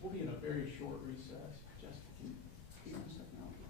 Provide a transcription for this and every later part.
We'll be in a very short recess. Just figure something out.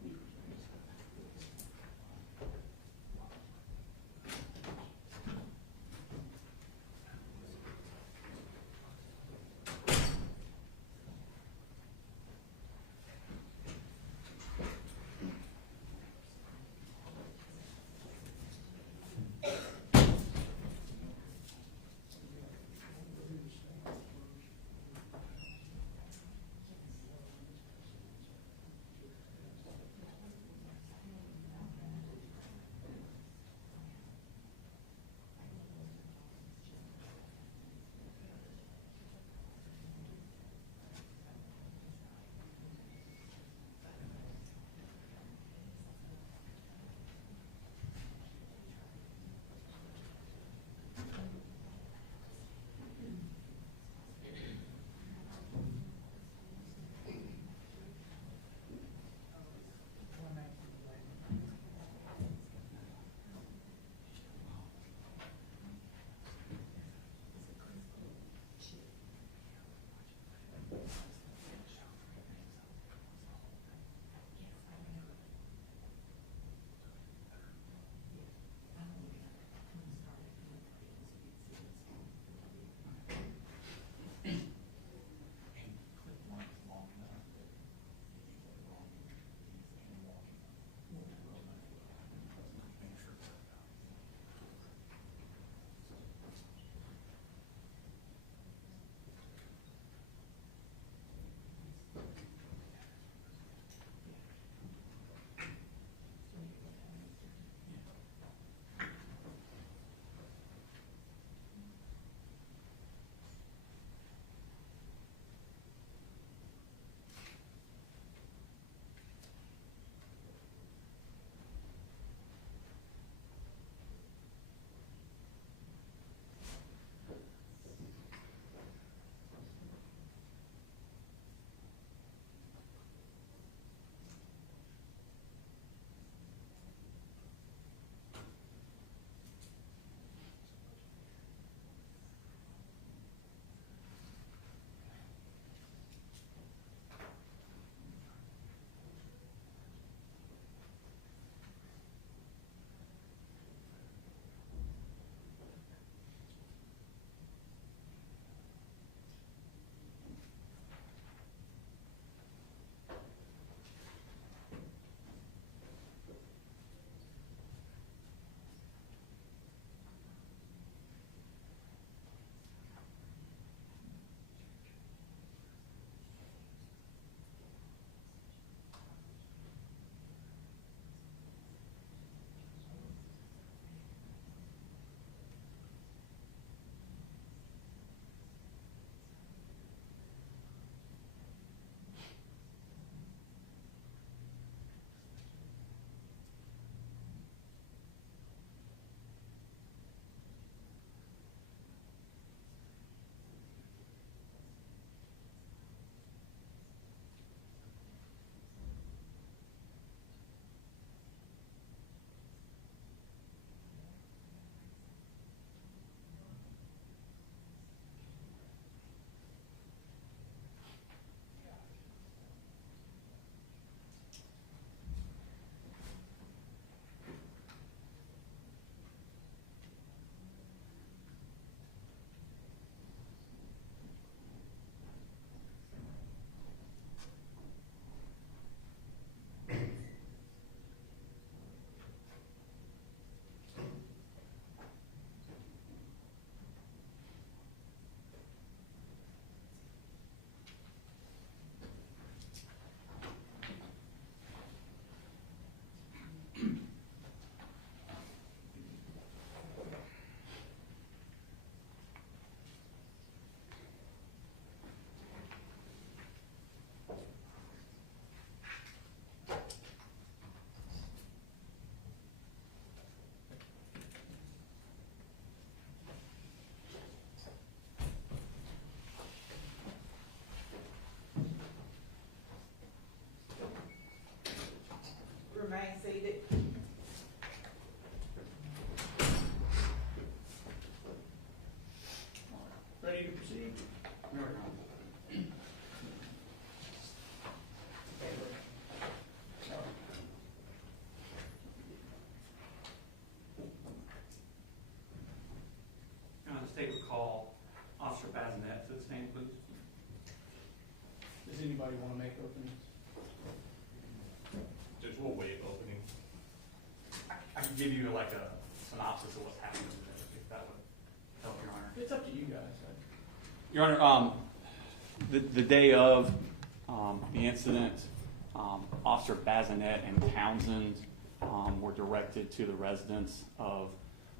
anybody want to make openings? Judge, we'll waive opening. I can give you like a synopsis of what's happening today, if that would help, Your Honor. It's up to you guys. Your Honor, the day of the incident, Officer Bazinette and Townsend were directed to the residence of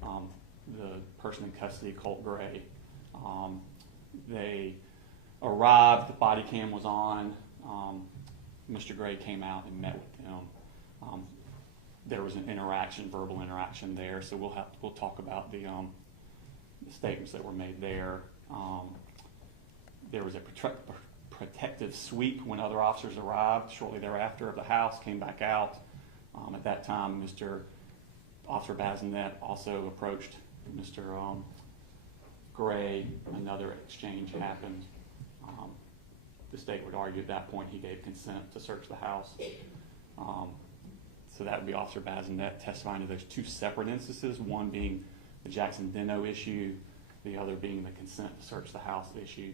the person in custody, Colin Gray. They arrived, the body cam was on, Mr. Gray came out and met with them. There was an interaction, verbal interaction there, so we'll talk about the statements that were made there. There was a protective sweep when other officers arrived shortly thereafter of the house, came back out. At that time, Officer Bazinette also approached Mr. Gray. Another exchange happened. The state would argue at that point he gave consent to search the house. So that would be Officer Bazinette testifying to those two separate instances, one being the Jackson Deno issue, the other being the consent to search the house issue.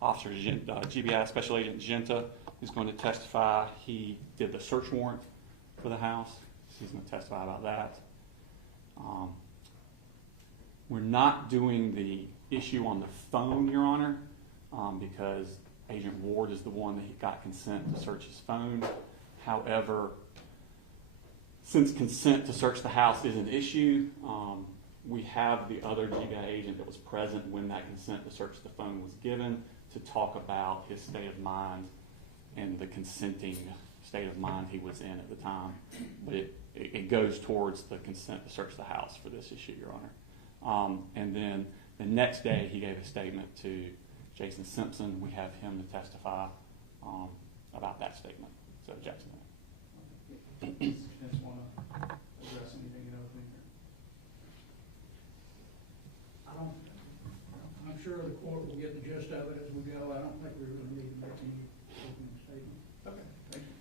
Officer GBI Special Agent Genta is going to testify. He did the search warrant for the house. He's going to testify about that. We're not doing the issue on the phone, Your Honor, because Agent Ward is the one that got consent to search his phone. However, since consent to search the house is an issue, we have the other GBI agent that was present when that consent to search the phone was given to talk about his state of mind and the consenting state of mind he was in at the time. But it goes towards the consent to search the house for this issue, Your Honor. And then the next day he gave a statement to Jason Simpson. We have him to testify about that statement. So Jackson. Just want to address anything in opening here? I'm sure the court will get the gist of it as we go. I don't think we really need to make any opening statement. Okay, thank you.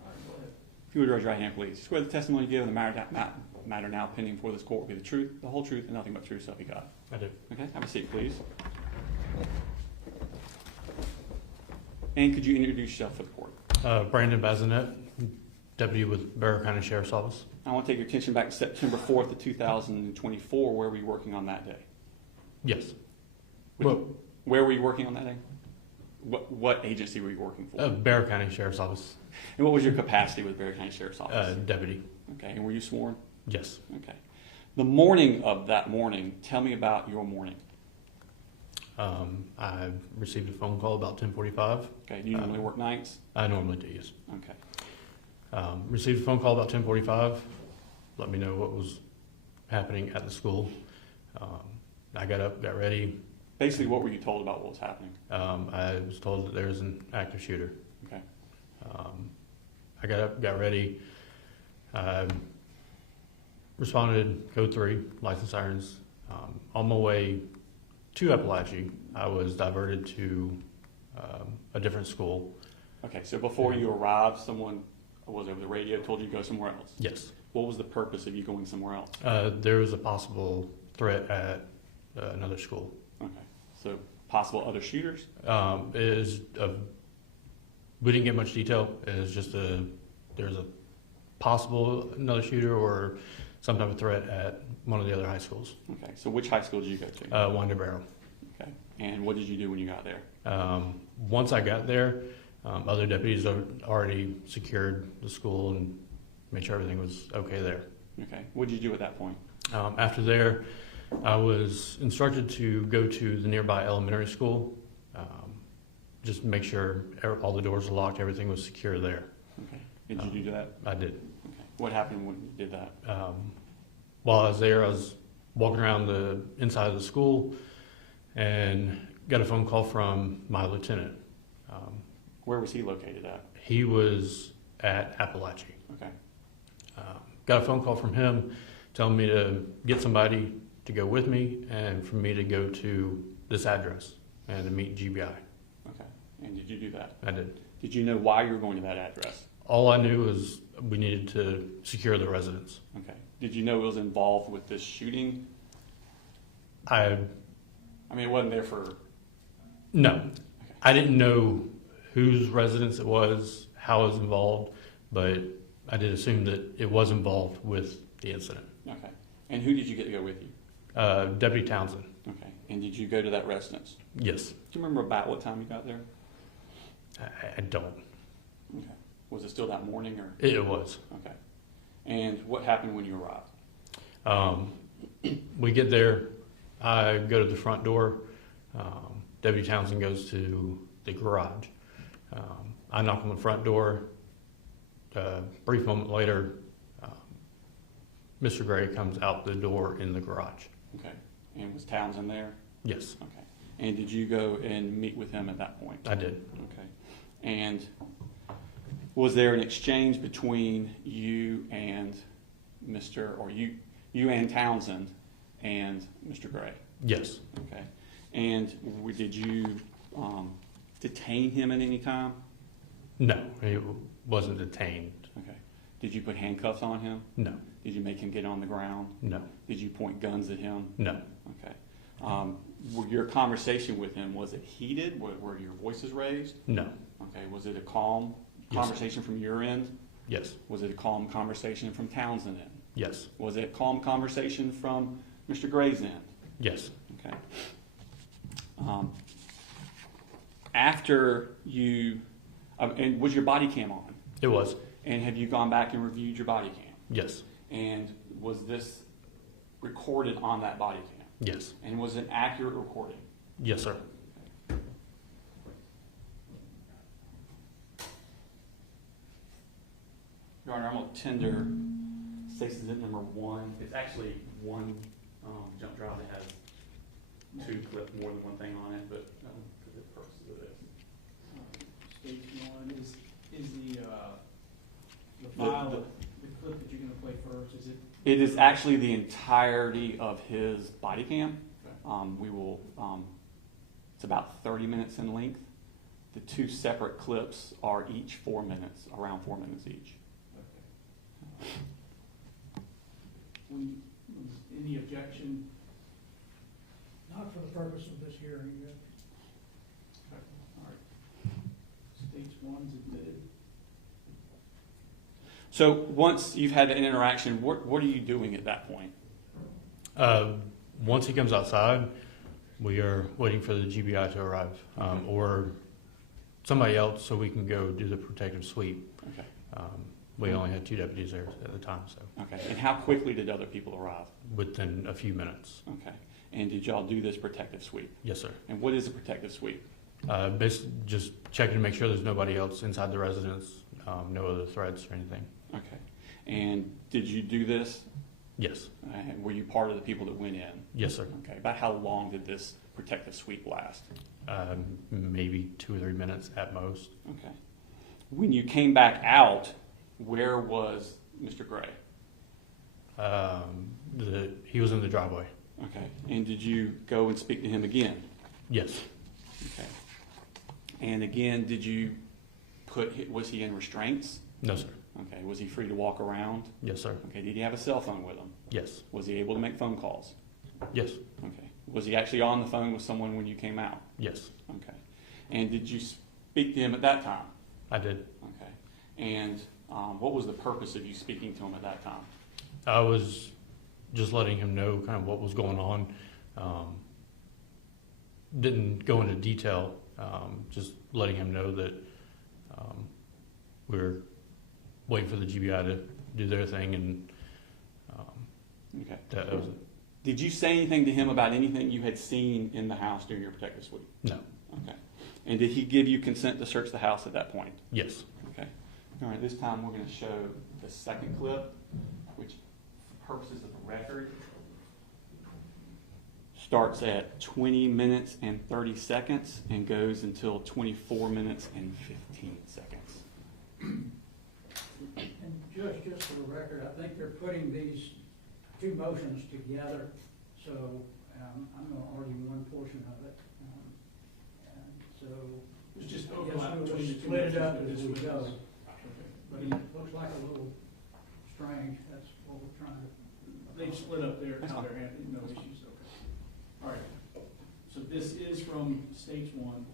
All right, go ahead. If you would raise your right hand, please. Swear the testimony you give in the matter now pending before this court will be the truth, the whole truth, and nothing but truth, so help you God. I do. Okay, have a seat, please. And could you introduce yourself for the court? Brandon Bazinette, deputy with Bexar County Sheriff's Office. I want to take your attention back to September 4th of 2024. Where were you working on that day? Yes. Where were you working on that day? What agency were you working for? Bexar County Sheriff's Office. And what was your capacity with Bexar County Sheriff's Office? Deputy. Okay, and were you sworn? Yes. Okay. The morning of that morning, tell me about your morning. I received a phone call about 10:45. Okay, do you normally work nights? I normally do, yes. Okay. Received a phone call about 10:45. Let me know what was happening at the school. I got up, got ready. Basically, what were you told about what was happening? I was told that there was an active shooter. Okay. I got up, got ready. Responded code 3, license sirens. On my way to Apalachee, I was diverted to a different school. Okay, so before you arrived, someone was over the radio, told you to go somewhere else? Yes. What was the purpose of you going somewhere else? There was a possible threat at another school. Okay, so possible other shooters? We didn't get much detail. It was just there's a possible another shooter or some type of threat at one of the other high schools. Okay, so which high school did you go to? Winder Barrow. Okay, and what did you do when you got there? Once I got there, other deputies had already secured the school and made sure everything was okay there. Okay, what did you do at that point? After there, I was instructed to go to the nearby elementary school, just make sure all the doors were locked, everything was secure there. Okay, did you do that? I did. Okay, what happened when you did that? While I was there, I was walking around the inside of the school and got a phone call from my lieutenant. Where was he located at? He was at Apalachee. Okay. Got a phone call from him telling me to get somebody to go with me and for me to go to this address and to meet GBI. Okay, and did you do that? I did. Did you know why you were going to that address? All I knew was we needed to secure the residence. Okay. Did you know it was involved with this shooting? I mean, it wasn't there for... No. Okay. I didn't know whose residence it was, how it was involved, but I did assume that it was involved with the incident. Okay. And who did you get to go with you? Deputy Townsend. Okay. And did you go to that residence? Yes. Do you remember about what time you got there? I don't. Okay. Was it still that morning or? It was. Okay. And what happened when you arrived? We get there. I go to the front door. Deputy Townsend goes to the garage. I knock on the front door. A brief moment later, Mr. Gray comes out the door in the garage. Okay. And was Townsend there? Yes, Okay. And did you go and meet with him at that point? I did. Okay. And was there an exchange between you and you and Townsend and Mr. Gray? Yes. Okay. And did you detain him at any time? No, he wasn't detained. Okay. Did you put handcuffs on him? No, Did you make him get on the ground? no, Did you point guns at him? no. Okay. Your conversation with him, was it heated? Were your voices raised? No. Okay. Was it a calm Yes. conversation from your end? Yes. Was it a calm conversation from Townsend end? Yes. Was it a calm conversation from Mr. Gray's end? Yes. Okay. After you, and was your body cam on? It was. And have you gone back and reviewed your body cam? Yes. And was this recorded on that body cam? Yes. And was it accurate recording? Yes, sir. Your Honor, I'm going to tender State's Exhibit number 1. It's actually one jump drive that has two clips, more than one thing on it, but for the purposes of this. Stage one is the file, the clip that you're gonna play first, is it? It is actually the entirety of his body cam. Okay. We will, it's about 30 minutes in length. The two separate clips are each 4 minutes, around 4 minutes each. Okay. Any objection? Not for the purpose of this hearing, yet. Okay, all right. Stage one's admitted. So once you've had an interaction, what are you doing at that point? Once he comes outside, we are waiting for the GBI to arrive, or somebody else, so we can go do the protective sweep. Okay. We only had 2 deputies there at the time, so Okay. And how quickly did other people arrive? within a few minutes. Okay. And did y'all do this protective sweep? Yes, sir. And what is a protective sweep? Basically, just checking to make sure there's nobody else inside the residence, no other threats or anything. Okay. And did you do this? Yes. Were you part of the people that went in? Yes, sir. Okay. About how long did this protective sweep last? Maybe 2 or 3 minutes at most. Okay. When you came back out, where was Mr. Gray? He was in the driveway. Okay. And did you go and speak to him again? Yes. Okay. And again, was he in restraints? No, sir. Okay. Was he free to walk around? Yes, sir. Okay. Did he have a cell phone with him? Yes. Was he able to make phone calls? Yes. Okay. Was he actually on the phone with someone when you came out? Yes. Okay. And did you speak to him at that time? I did. Okay. And what was the purpose of you speaking to him at that time? I was just letting him know kind of what was going on. Didn't go into detail, just letting him know that we were waiting for the GBI to do their thing, and Okay. that was it. Did you say anything to him about anything you had seen in the house during your protective sweep? No. Okay. And did he give you consent to search the house at that point? Yes. Okay. All right. This time we're going to show the second clip, which, for purposes of the record, starts at 20 minutes and 30 seconds and goes until 24 minutes and 15 seconds. And Judge, just for the record, I think they're putting these two motions together, so I'm going to argue one portion of it. And so, It's just I overlap guess we'll between the just two split it motions, up but as this we was- go. Okay. But it looks like a little strange, that's what we're trying to. They've split up their, how they're handling, no issues, okay. All right, so this is from stage one.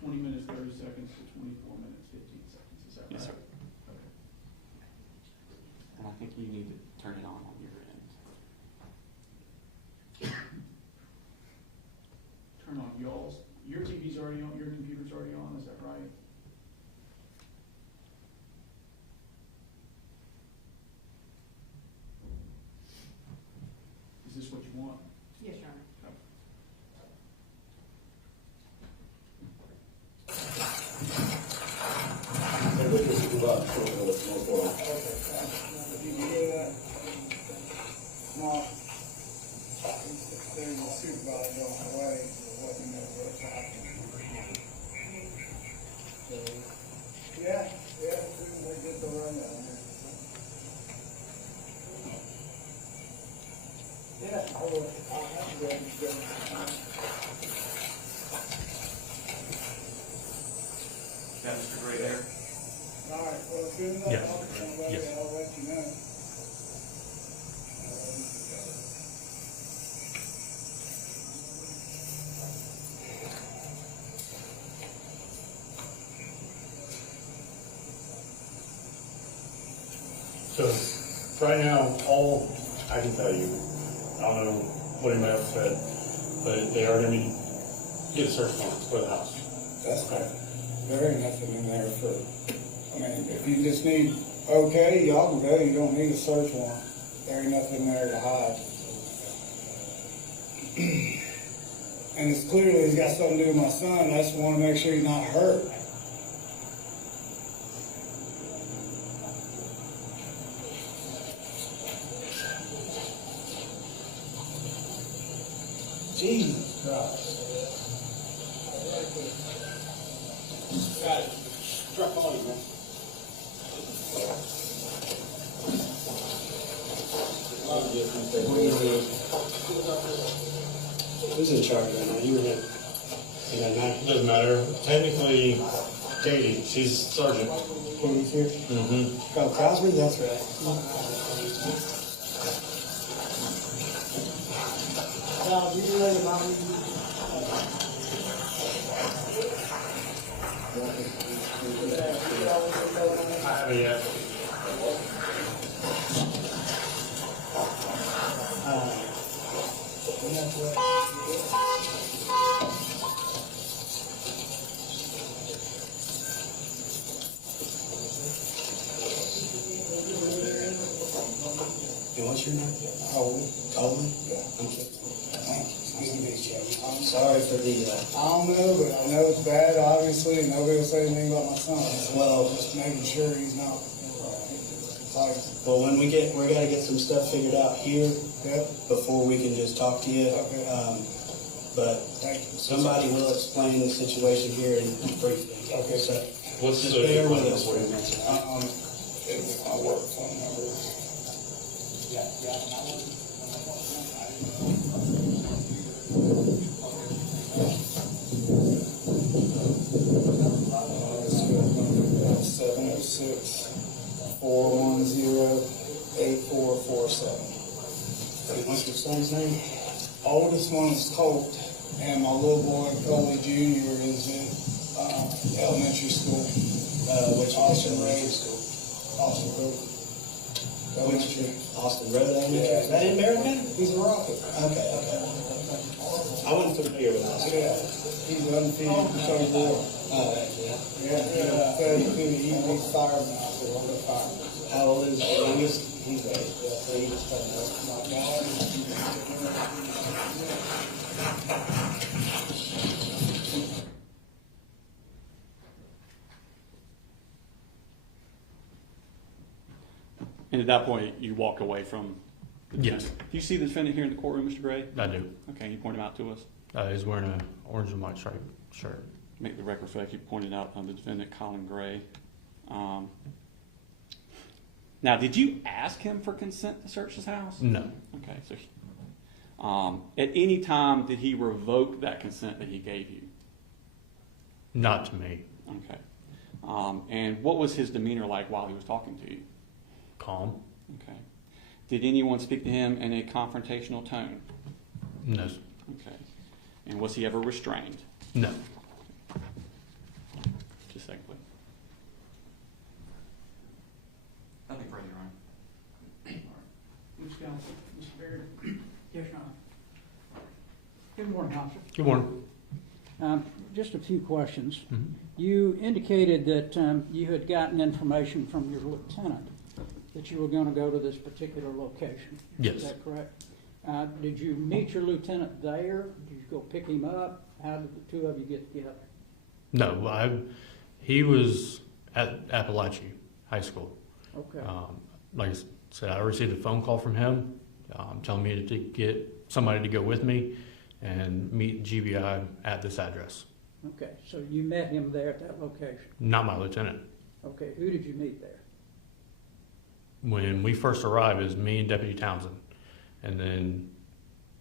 20 minutes, 30 seconds to 24 minutes, 15 seconds, is that right? Yes, sir. Okay. And I think you need to turn it on your end. Turn on your TV's already on, your computer's already on, is that right? Is this what you want? Yes, Your Honor. If you can hear that, no, there's a supervisor on the way, let me know what's happening. So, yeah, they did the rundown here. Yeah, I'll have to go. Got Mr. Gray there? All right, well, as soon as I Yes. talk to somebody, Yes. I'll let you know. So, right now, all I can tell you, I don't know what anybody else said, but they are going to get a search warrant for the house. That's fine. There ain't nothing in there for, I mean, if you just need, okay, y'all can go, you don't need a search warrant. There ain't nothing there to hide. And it's clearly he's got something to do with my son, I just wanna make sure he's not hurt. Jesus Christ. Got it. Drop all you, man. Who's in charge right now? You or him? Doesn't matter. Technically, Katie, she's sergeant. Who's here? Mm-hmm. Oh, Crosby? That's right. You ready, Mommy? I haven't yet. And what's your name? Colin. Colin? Yeah. I'm sorry for the, I don't know, but I know it's bad, obviously, and nobody will say anything about my son. Well, just making sure he's not, like. Well, when we gotta get some stuff figured out here Yep. before we can just talk to you. Okay. But Thank you. somebody will explain the situation here in briefly. Okay. So What's just the bear with phone us for number? a minute. It's my work phone number. It's 706-410-8447. What's your son's name? Oldest one is Colt, and my little boy, Coley Jr., is in elementary school. Which Austin Road. elementary school? Austin Road. Elementary. Austin Road Elementary? Yeah. Is that in Barrington? He's a rocket. Okay. I wasn't familiar with Austin. Yeah, he's undefeated for 24. Yeah, fed to the EV fireman out there on the fire. How old is the youngest? He's my God. And at that point, you walk away from the Yes. defendant. Do you see the defendant here in the courtroom, Mr. Gray? I do. Okay, you point him out to us. He's wearing an orange and white striped shirt. Make the record reflect you pointed out on the defendant, Colin Gray. Now, did you ask him for consent to search his house? No. Okay, so at any time did he revoke that consent that he gave you? Not to me. Okay. And what was his demeanor like while he was talking to you? Calm. Okay. Did anyone speak to him in a confrontational tone? No. Okay. And was he ever restrained? No. officer. Good morning. Just a few questions. Mhm. You indicated that you had gotten information from your lieutenant that you were going to go to this particular location. Yes. Is that correct? Did you meet your lieutenant there? Did you go pick him up? How did the two of you get together? No, he was at Apalachee High School. Okay. Like I said, I received a phone call from him telling me to get somebody to go with me and meet GBI at this address. Okay, so you met him there at that location. Not my lieutenant. Okay, who did you meet there? When we first arrived, it was me and Deputy Townsend, and then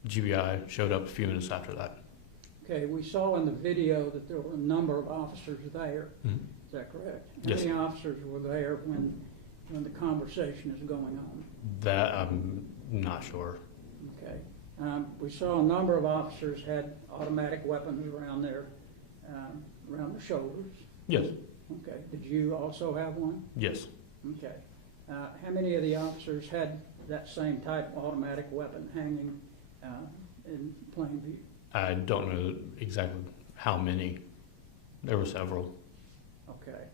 GBI showed up a few minutes after that. Okay, we saw in the video that there were a number of officers there. Mhm. Is that correct? Yes. How many officers were there when the conversation is going on? That I'm not sure. Okay. We saw a number of officers had automatic weapons around their shoulders. Yes. Okay. Did you also have one? Yes. Okay. How many of the officers had that same type of automatic weapon hanging in plain view? I don't know exactly how many. There were several. Okay.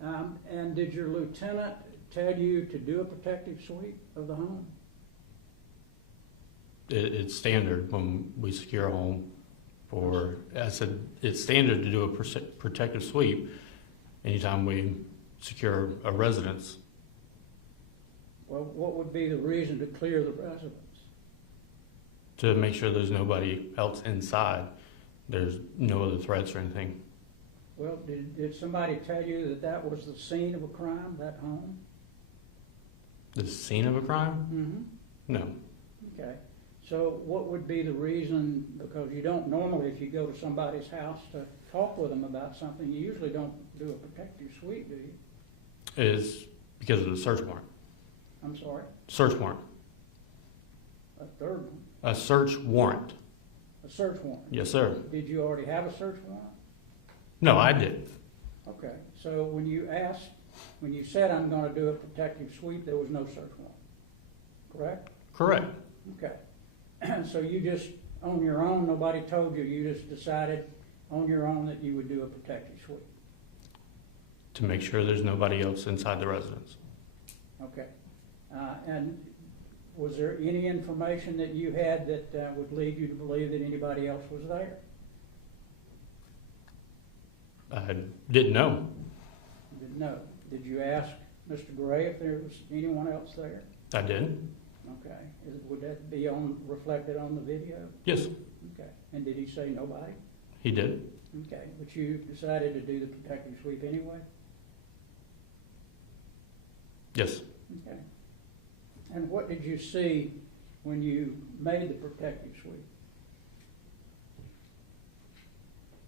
And did your lieutenant tell you to do a protective sweep of the home? It's standard when we secure a home. I said it's standard to do a protective sweep anytime we secure a residence. Well, what would be the reason to clear the residence? To make sure there's nobody else inside. There's no other threats or anything. Well, did somebody tell you that that was the scene of a crime, that home? The scene of a crime? Mm-hmm. No. Okay. So what would be the reason, because you don't normally, if you go to somebody's house to talk with them about something, you usually don't do a protective sweep, do you? It is because of the search warrant. I'm sorry? Search warrant. A third one? A search warrant. A search warrant? Yes, sir. Did you already have a search warrant? No, I did. Okay. So when you said I'm going to do a protective sweep, there was no search warrant, correct? Correct. Okay. So you just, on your own, nobody told you, you just decided on your own that you would do a protective sweep? To make sure there's nobody else inside the residence. Okay. And was there any information that you had that would lead you to believe that anybody else was there? I didn't know. You didn't know. Did you ask Mr. Gray if there was anyone else there? I did. Okay. Would that be reflected on the video? Yes, Okay. And did he say nobody? he did. Okay. But you decided to do the protective sweep anyway? Yes. Okay. And what did you see when you made the protective sweep?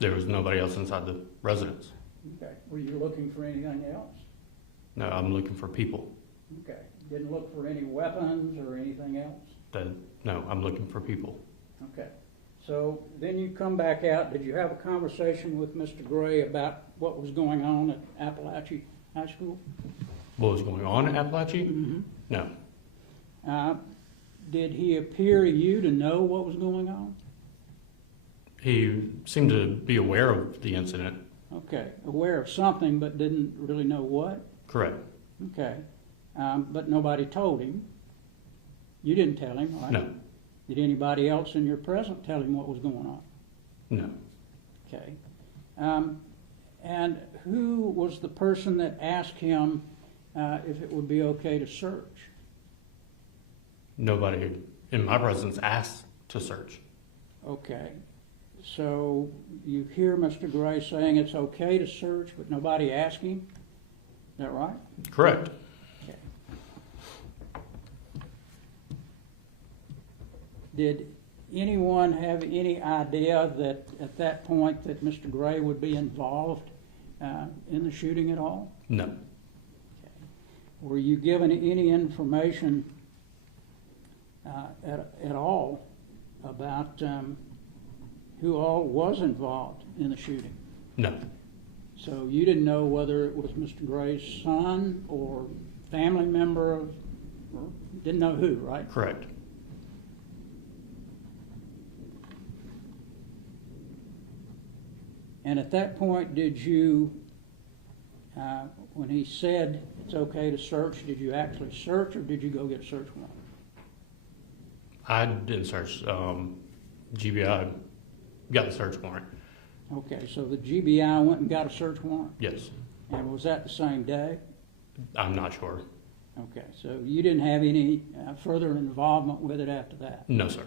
There was nobody else inside the residence. Okay. Were you looking for anything else? No, I'm looking for people. Okay. Didn't look for any weapons or anything else? No, I'm looking for people. Okay. So then you come back out. Did you have a conversation with Mr. Gray about what was going on at Apalachee High School? What was going on at Apalachee? Mm-hmm. No. Did he appear to you to know what was going on? He seemed to be aware of the incident. Okay. Aware of something but didn't really know what? Correct. Okay. But nobody told him. You didn't tell him, right? No. Did anybody else in your presence tell him what was going on? No. Okay. And who was the person that asked him if it would be okay to search? Nobody in my presence asked to search. Okay. So you hear Mr. Gray saying it's okay to search, but nobody asked him? Is that right? Correct. Okay. Did anyone have any idea that at that point that Mr. Gray would be involved in the shooting at all? No. Okay. Were you given any information at all about who all was involved in the shooting? No. So you didn't know whether it was Mr. Gray's son or family member of, or didn't know who, right? Correct. And at that point, did you, when he said it's okay to search, did you actually search or did you go get a search warrant? I didn't search. GBI got the search warrant. Okay, so the GBI went and got a search warrant? Yes. And was that the same day? I'm not sure. Okay, so you didn't have any further involvement with it after that? No, sir.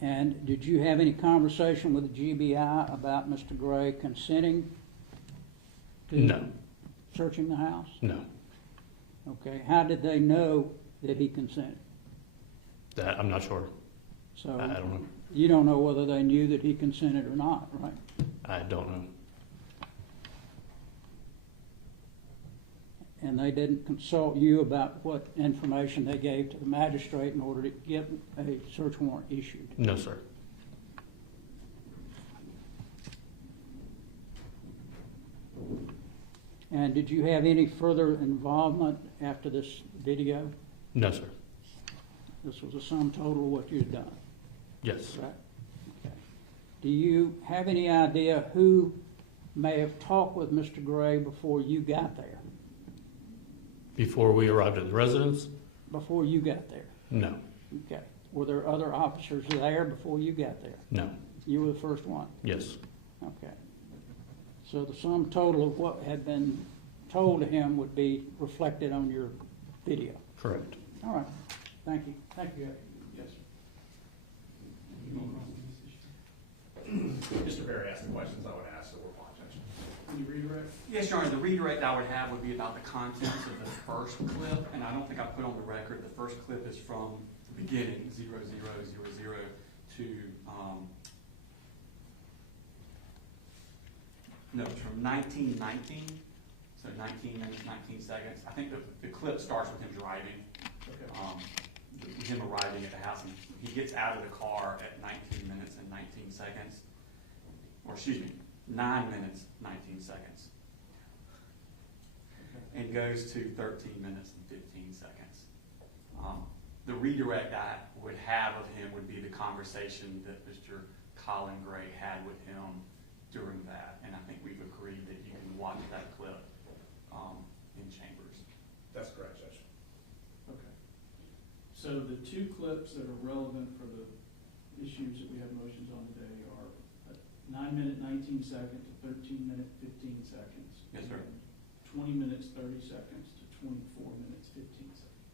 And did you have any conversation with the GBI about Mr. Gray consenting to No. searching the house? No. Okay, how did they know that he consented? That I'm not sure. So I don't know. you don't know whether they knew that he consented or not, right? I don't know. And they didn't consult you about what information they gave to the magistrate in order to get a search warrant issued? No, sir. And did you have any further involvement after this video? No, sir. This was a sum total of what you had done, Yes. right? Okay. Do you have any idea who may have talked with Mr. Gray before you got there? Before we arrived at the residence? Before you got there? No. Okay. Were there other officers there before you got there? No. You were the first one? Yes. Okay. So the sum total of what had been told to him would be reflected on your video? Correct. All right. Thank you. Thank you. Yes, sir. Mr. Berry asked the questions I would ask, so we're fine, Judge. Can you redirect? Yes, Your Honor, the redirect I would have would be about the contents of the first clip, and I don't think I put on the record, the first clip is from the beginning, 0000 to, no, it's from 1919, so 19 minutes, 19 seconds. I think the clip starts with him driving, with him arriving at the house, and he gets out of the car at 19 minutes and 19 seconds, or excuse me, 9 minutes, 19 seconds. And goes to 13 minutes and 15 seconds. The redirect I would have of him would be the conversation that Mr. Colin Gray had with him during that. And I think we've agreed that you can watch that clip in chambers. That's correct, Judge. Okay. So the two clips that are relevant for the issues that we have motions on today are 9 minute, 19 second to 13 minute, 15 seconds. Yes, sir. And 20 minutes, 30 seconds to 24 minutes, 15 seconds.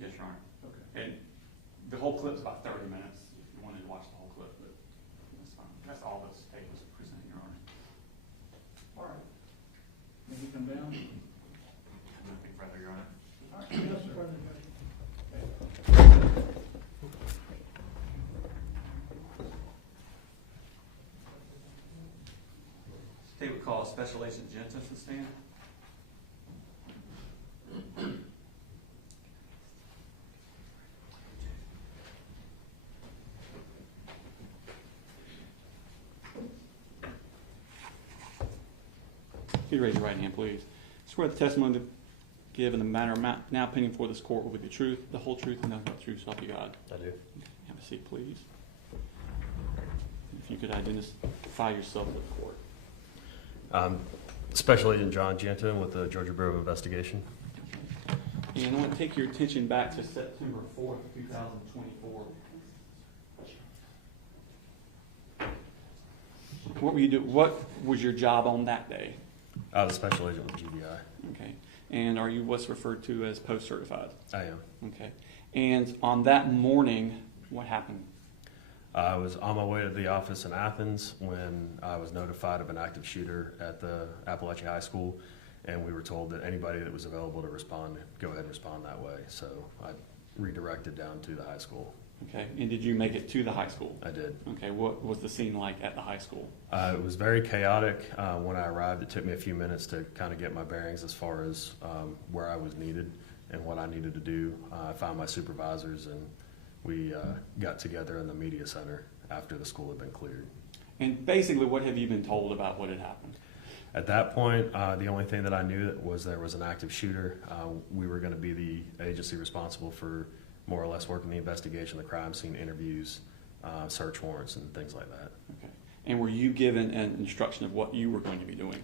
Yes, Your Honor. Okay. And the whole clip's about 30 minutes if you wanted to watch the whole clip, but that's fine. That's all this tape was presenting, Your Honor. All right. Maybe come down. Nothing further, Your Honor. All right. Yes, sir. State would call Special Agent Genta to stand. If you raise your right hand, please. Swear the testimony to give in the matter now pending before this court will be the truth, the whole truth, and nothing but the truth, so help you God. I do. Have a seat, please. If you could identify yourself to the court. Special Agent John Genta with the Georgia Bureau of Investigation. And I want to take your attention back to September 4th, 2024. What were you doing? What was your job on that day? I was a Special Agent with GBI. Okay. And are you what's referred to as post-certified? I am. Okay. And on that morning, what happened? I was on my way to the office in Athens when I was notified of an active shooter at the Apalachee High School, and we were told that anybody that was available to respond, go ahead and respond that way. So I redirected down to the high school. Okay. And did you make it to the high school? I did. Okay. What was the scene like at the high school? It was very chaotic. When I arrived, it took me a few minutes to kind of get my bearings as far as where I was needed and what I needed to do. I found my supervisors, and we got together in the media center after the school had been cleared. And basically, what have you been told about what had happened? At that point, the only thing that I knew was there was an active shooter. We were going to be the agency responsible for more or less working the investigation, the crime scene interviews, search warrants, and things like that. Okay. And were you given an instruction of what you were going to be doing?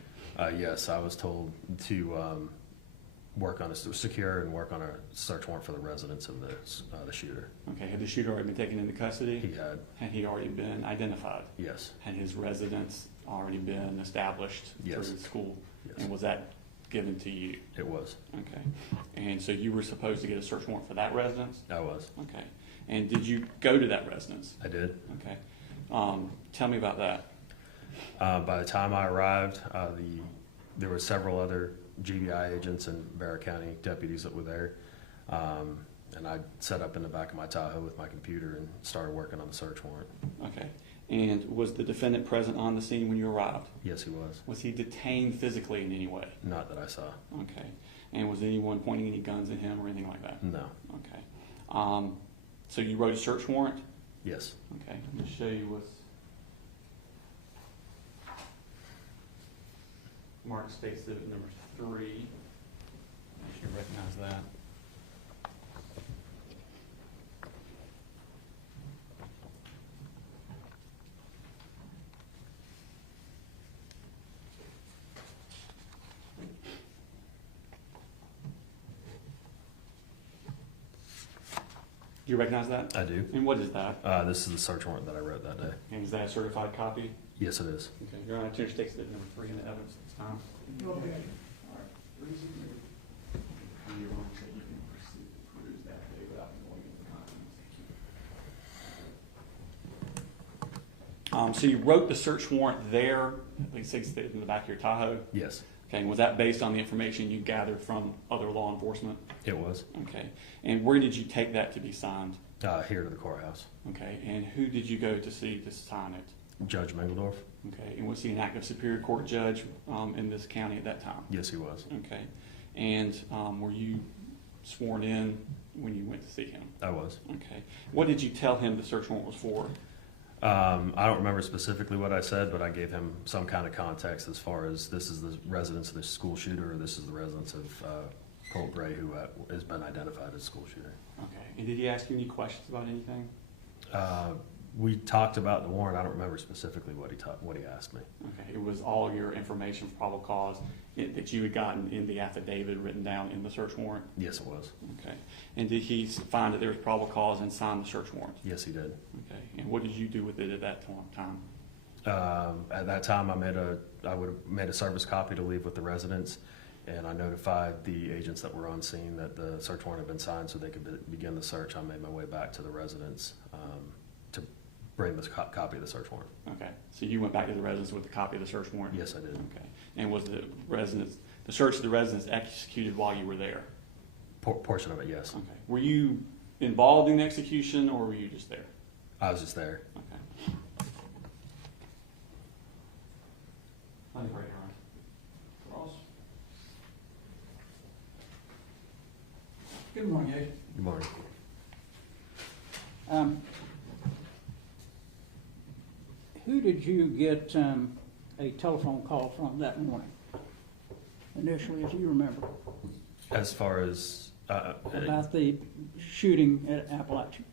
Yes, I was told to work on secure and work on a search warrant for the residence of the shooter. Okay. Had the shooter already been taken into custody? He had. Had he already been identified? Yes. Had his residence already been established Yes. through the school? Yes. And was that given to you? It was. Okay. And so you were supposed to get a search warrant for that residence? I was. Okay. And did you go to that residence? I did. Okay. Tell me about that. By the time I arrived, there were several other GBI agents and Barrett County deputies that were there. And I set up in the back of my Tahoe with my computer and started working on the search warrant. Okay. And was the defendant present on the scene when you arrived? Yes, he was. Was he detained physically in any way? Not that I saw. Okay. And was anyone pointing any guns at him or anything like that? No. Okay. So you wrote a search warrant? Yes. Okay. Let me show you what's Mark states that number 3. I should recognize that. Do you recognize that? I do. And what is that? This is the search warrant that I wrote that day. And is that a certified copy? Yes, it is. Okay. Your Honor, Attorney states that number 3 in the evidence this time. Go ahead. All right. Reason Your Honor said you can peruse that day without going into the contents. So you wrote the search warrant there, like it says in the back of your Tahoe? Yes, Okay, and was that based on the information you gathered from other law enforcement? it was. Okay, and where did you take that to be signed? Here to the courthouse. Okay, and who did you go to see to sign it? Judge Mingledorf? Okay, and was he an active Superior Court judge in this county at that time? Yes, he was. Okay, and were you sworn in when you went to see him? I was. Okay, what did you tell him the search warrant was for? I don't remember specifically what I said, but I gave him some kind of context as far as this is the residence of the school shooter, or this is the residence of Colin Gray, who has been identified as a school shooter. Okay, and did he ask you any questions about anything? We talked about the warrant. I don't remember specifically what he asked me. Okay, it was all your information for probable cause that you had gotten in the affidavit written down in the search warrant? Yes, it was. Okay, and did he find that there was probable cause and sign the search warrant? Yes, he did. Okay, and what did you do with it at that time? At that time, I would have made a service copy to leave with the residents, and I notified the agents that were on scene that the search warrant had been signed so they could begin the search. I made my way back to the residence to bring this copy of the search warrant. Okay, so you went back to the residence with a copy of the search warrant? Yes, I did. Okay, and was the search of the residence executed while you were there? Portion of it, yes. Okay, were you involved in the execution or were you just there? I was just there. Okay. Right, Ross? Good morning, Agent. Good morning. Who did you get a telephone call from that morning, initially, if you remember, As far as about the shooting at Apalachee?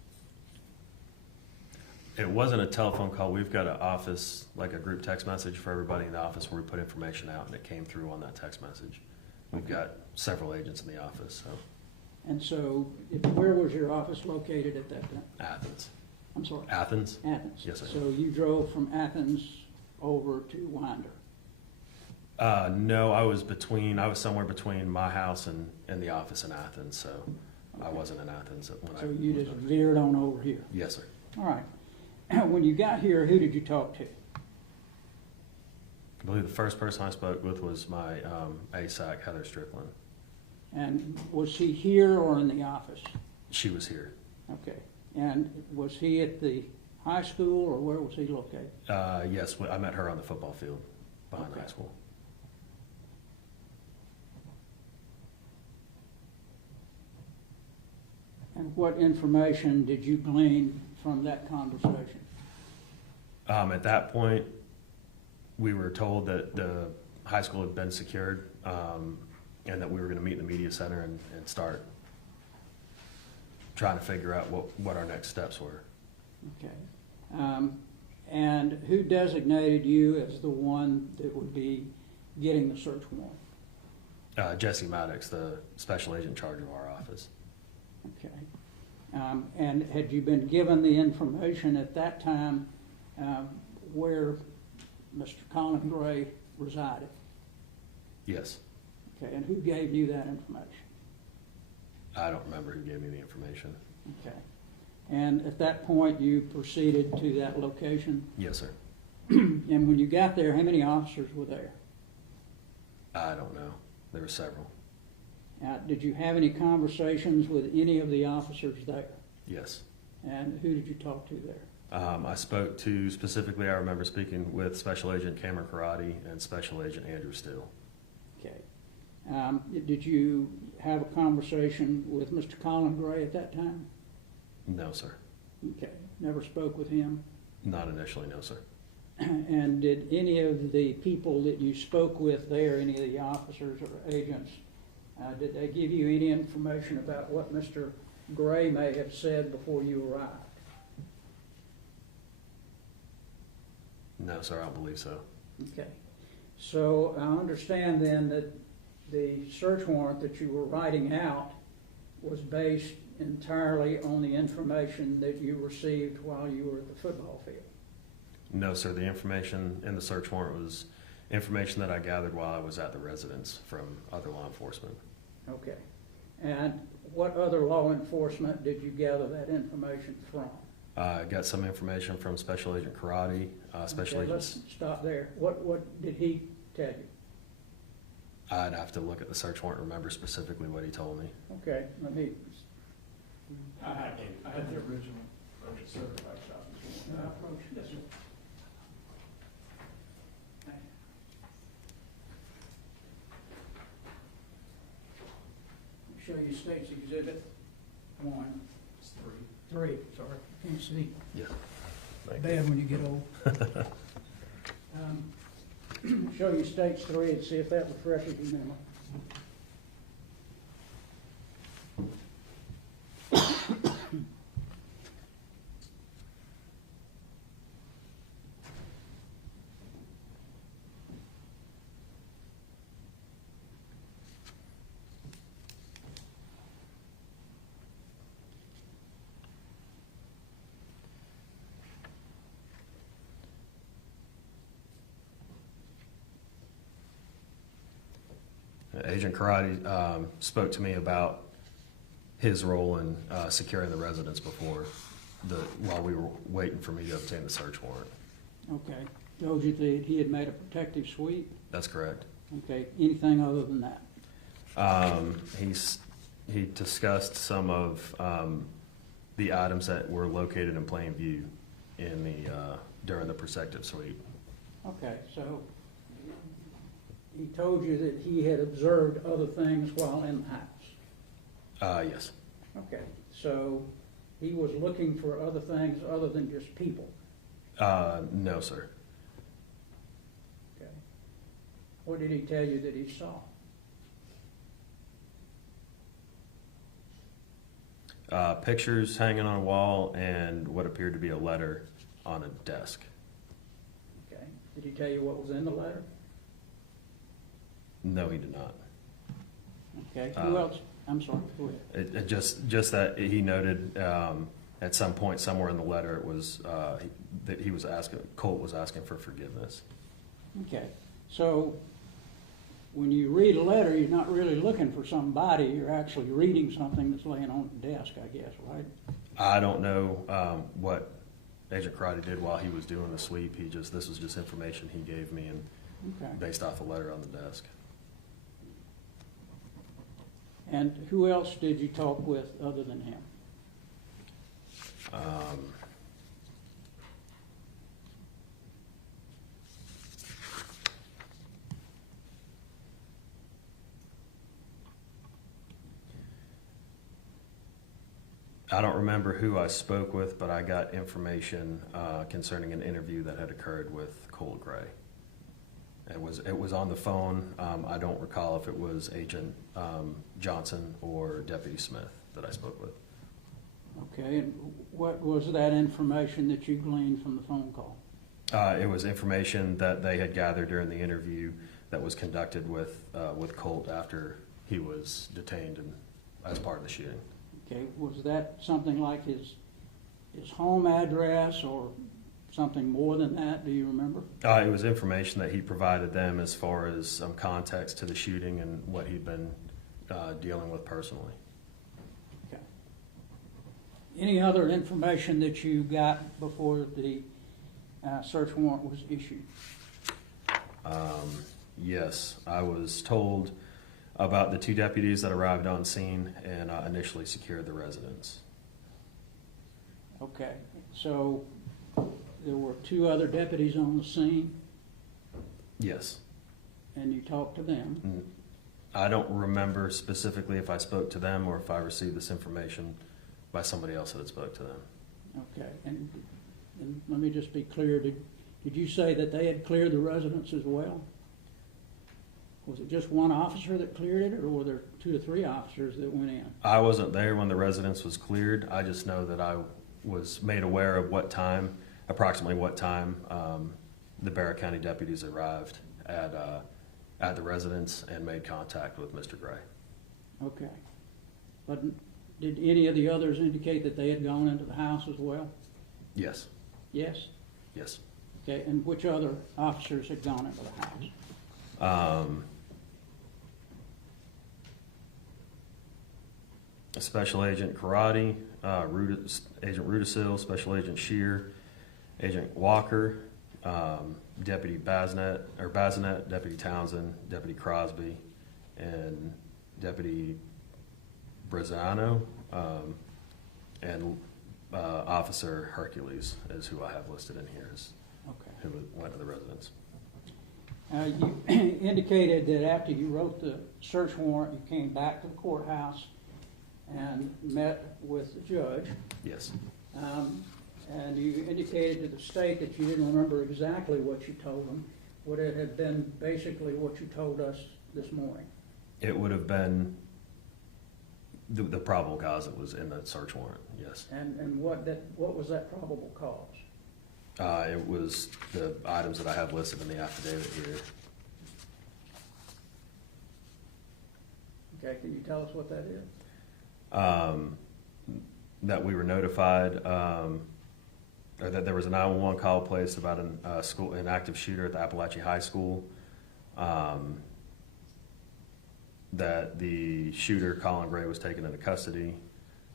it wasn't a telephone call. We've got an office, like a group text message for everybody in the office where we put information out, and it came through on that text message. We've got several agents in the office, so And so, where was your office located at that time? Athens. I'm sorry? Athens? Athens. Yes, sir. So you drove from Athens over to Winder? No, I was somewhere between my house and the office in Athens, so I wasn't in Athens when So you just veered on over here? Yes, sir. All right. When you got here, who did you talk to? I believe the first person I spoke with was my ASAC, Heather Strickland. And was he here or in the office? She was here. Okay. And was he at the high school, or where was he located? Yes, I met her on the football field behind Okay. high school. And what information did you glean from that conversation? At that point, we were told that high school had been secured, and that we were gonna meet in the media center and start trying to figure out what our next steps were. Okay. And who designated you as the one that would be getting the search warrant? Jesse Maddox, the special agent in charge of our office. Okay. And had you been given the information at that time where Mr. Colin Gray resided? Yes. Okay, and who gave you that information? I don't remember who gave me the information. Okay. And at that point, you proceeded to that location? Yes, sir. And when you got there, how many officers were there? I don't know. There were several. Did you have any conversations with any of the officers there? Yes. And who did you talk to there? I spoke to, specifically, I remember speaking with Special Agent Cameron Karate and Special Agent Andrew Steele. Okay. Did you have a conversation with Mr. Colin Gray at that time? No, sir. Okay. Never spoke with him? Not initially, no, sir. And did any of the people that you spoke with there, any of the officers or agents, did they give you any information about what Mr. Gray may have said before you arrived? No, sir, I don't believe so. Okay. So I understand then that the search warrant that you were writing out was based entirely on the information that you received while you were at the football field? No, sir, the information in the search warrant was information that I gathered while I was at the residence from other law enforcement. Okay. And what other law enforcement did you gather that information from? I got some information from Special Agent Karate, Special Okay, Agents. let's stop there. What did he tell you? I'd have to look at the search warrant and remember specifically what he told me. Okay, let me, I had the original certified copy. Yes, sir. show you state's exhibit 1. It's 3, sorry, can't see. Yeah. Bad when you get old. Show you states 3 and see if that refreshes your memory. Agent Karate spoke to me about his role in securing the residence while we were waiting for me to obtain the search warrant. Okay, told you that he had made a protective sweep? That's correct. Okay, anything other than that? He discussed some of the items that were located in plain view during the protective sweep. Okay, so he told you that he had observed other things while in the house? Yes. Okay, so he was looking for other things other than just people? No, sir. Okay. What did he tell you that he saw? Pictures hanging on a wall and what appeared to be a letter on a desk. Okay. Did he tell you what was in the letter? No, he did not. Okay. Who else? I'm sorry. Go ahead. It just that he noted at some point somewhere in the letter it was that Colt was asking for forgiveness. Okay. So when you read a letter, you're not really looking for somebody. You're actually reading something that's laying on the desk, I guess, right? I don't know what Agent Karate did while he was doing the sweep. This was just information he gave me and Okay. based off a letter on the desk. And who else did you talk with other than him? I don't remember who I spoke with, but I got information concerning an interview that had occurred with Colin Gray. It was on the phone. I don't recall if it was Agent Johnson or Deputy Smith that I spoke with. Okay, and what was that information that you gleaned from the phone call? It was information that they had gathered during the interview that was conducted with Colt after he was detained and as part of the shooting. Okay, was that something like his home address or something more than that? Do you remember? It was information that he provided them as far as context to the shooting and what he'd been dealing with personally. Okay. Any other information that you got before the search warrant was issued? Yes, I was told about the 2 deputies that arrived on scene and initially secured the residence. Okay, so there were 2 other deputies on the scene, Yes. and you talked to them. I don't remember specifically if I spoke to them or if I received this information by somebody else that had spoke to them. Okay, and let me just be clear, did you say that they had cleared the residence as well? Was it just one officer that cleared it, or were there 2 to 3 officers that went in? I wasn't there when the residence was cleared. I just know that I was made aware of approximately what time the Barrett County deputies arrived at the residence and made contact with Mr. Gray. Okay, but did any of the others indicate that they had gone into the house as well? Yes. Yes? Yes. Okay, and which other officers had gone into the house? Special Agent Karate, Agent Rudisil, Special Agent Shear, Agent Walker, Deputy Bazinette, Deputy Townsend, Deputy Crosby, and Deputy Brazano, and Officer Hercules is who I have listed in here as Okay. who went to the residence. You indicated that after you wrote the search warrant, you came back to the courthouse and met with the judge. Yes. And you indicated to the state that you didn't remember exactly what you told them. Would it have been basically what you told us this morning? It would have been the probable cause that was in the search warrant, yes. And what was that probable cause? It was the items that I have listed in the affidavit here. Okay, can you tell us what that is? That we were notified, or that there was a 911 call placed about an active shooter at the Apalachee High School. That the shooter, Colin Gray, was taken into custody.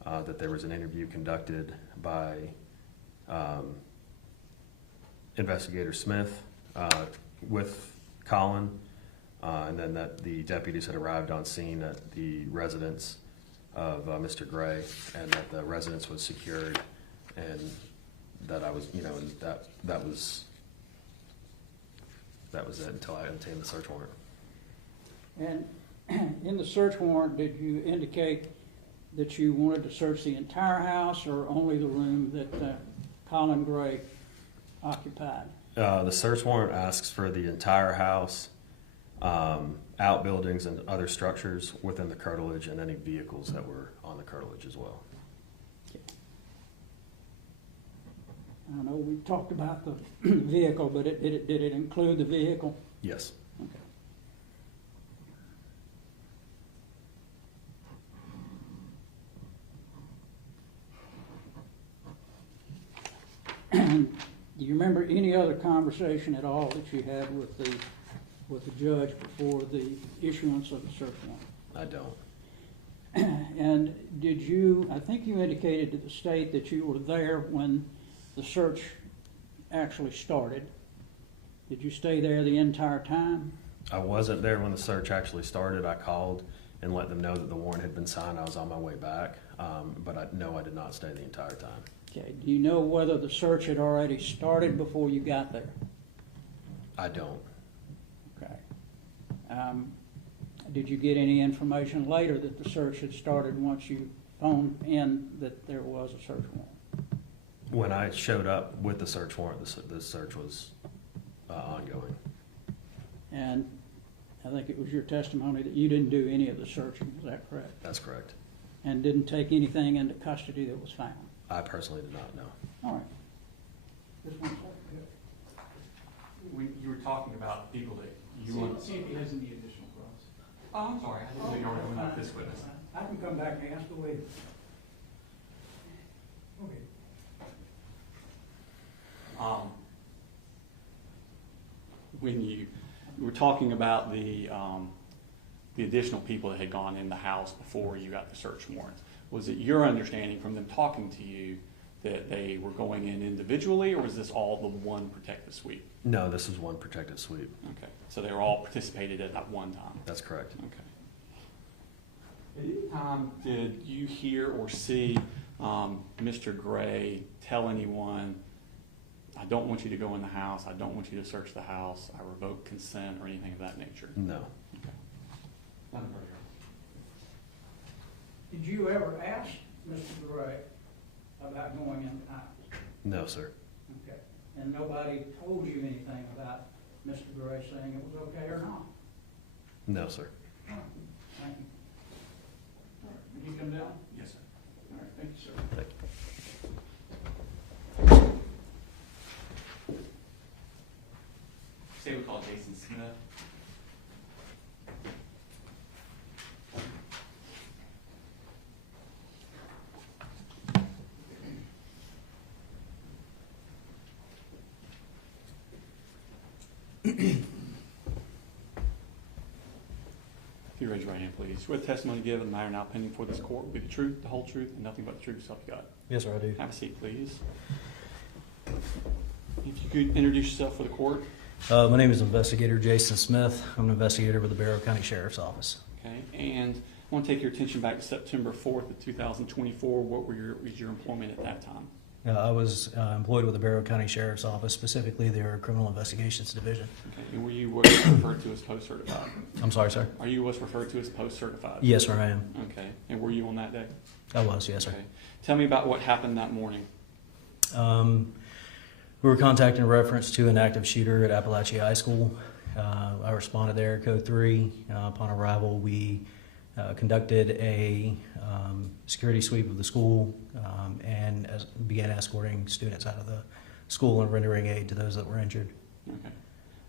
That there was an interview conducted by Investigator Smith with Colin, and then that the deputies had arrived on scene at the residence of Mr. Gray, and that the residence was secured, and that I was, and that was it until I obtained the search warrant. And in the search warrant, did you indicate that you wanted to search the entire house or only the room that Colin Gray occupied? The search warrant asks for the entire house, outbuildings and other structures within the curtilage, and any vehicles that were on the curtilage as well. I know we talked about the vehicle, but did it include the vehicle? Yes. Okay. Do you remember any other conversation at all that you had with the judge before the issuance of the search warrant? I don't. And did you, I think you indicated to the state that you were there when the search actually started. Did you stay there the entire time? I wasn't there when the search actually started. I called and let them know that the warrant had been signed. I was on my way back, but I did not stay the entire time. Okay. Do you know whether the search had already started before you got there? I don't. Okay. Did you get any information later that the search had started once you phoned in that there was a search warrant? When I showed up with the search warrant, the search was ongoing. And I think it was your testimony that you didn't do any of the searching, is that correct? That's correct. And didn't take anything into custody that was found? I personally did not know. All right. Just one second. When you were talking about people that you See want. see if he has any additional cross. Oh, I'm sorry, I didn't know you were doing that with this witness. I can come back and ask the witness. Okay. When you were talking about the additional people that had gone in the house before you got the search warrant, was it your understanding from them talking to you that they were going in individually, or was this all the one protective sweep? No, this is one protected sweep. Okay, so they were all participated at that one time? That's correct. Okay. At any time did you hear or see Mr. Gray tell anyone, I don't want you to go in the house, I don't want you to search the house, I revoke consent, or anything of that nature? No. Okay. None further. Did you ever ask Mr. Gray about going in the house? No, sir. Okay. And nobody told you anything about Mr. Gray saying it was okay or not? No, sir. All right. Thank you. All right, would you come down? Yes, sir. All right, thank you, sir. Thank you. Say we call Jason Smith. If you raise your right hand, please. Swear the testimony given in the matter now pending before this court will be the truth, the whole truth, and nothing but the truth, so help you God. Yes, sir, I do. Have a seat, please. If you could introduce yourself for the court. My name is Investigator Jason Smith. I'm an investigator with the Barrow County Sheriff's Office. Okay, and I want to take your attention back to September 4th of 2024. What was your employment at that time? I was employed with the Barrow County Sheriff's Office, specifically their Criminal Investigations Division. Okay, and were you what's referred to as post-certified? I'm sorry, sir? Are you what's referred to as post-certified? Yes, sir, I am. Okay, and were you on that day? I was, yes, sir. Okay. Tell me about what happened that morning. We were contacted in reference to an active shooter at Apalachee High School. I responded there, Code 3. Upon arrival, we conducted a security sweep of the school and began escorting students out of the school and rendering aid to those that were injured. Okay.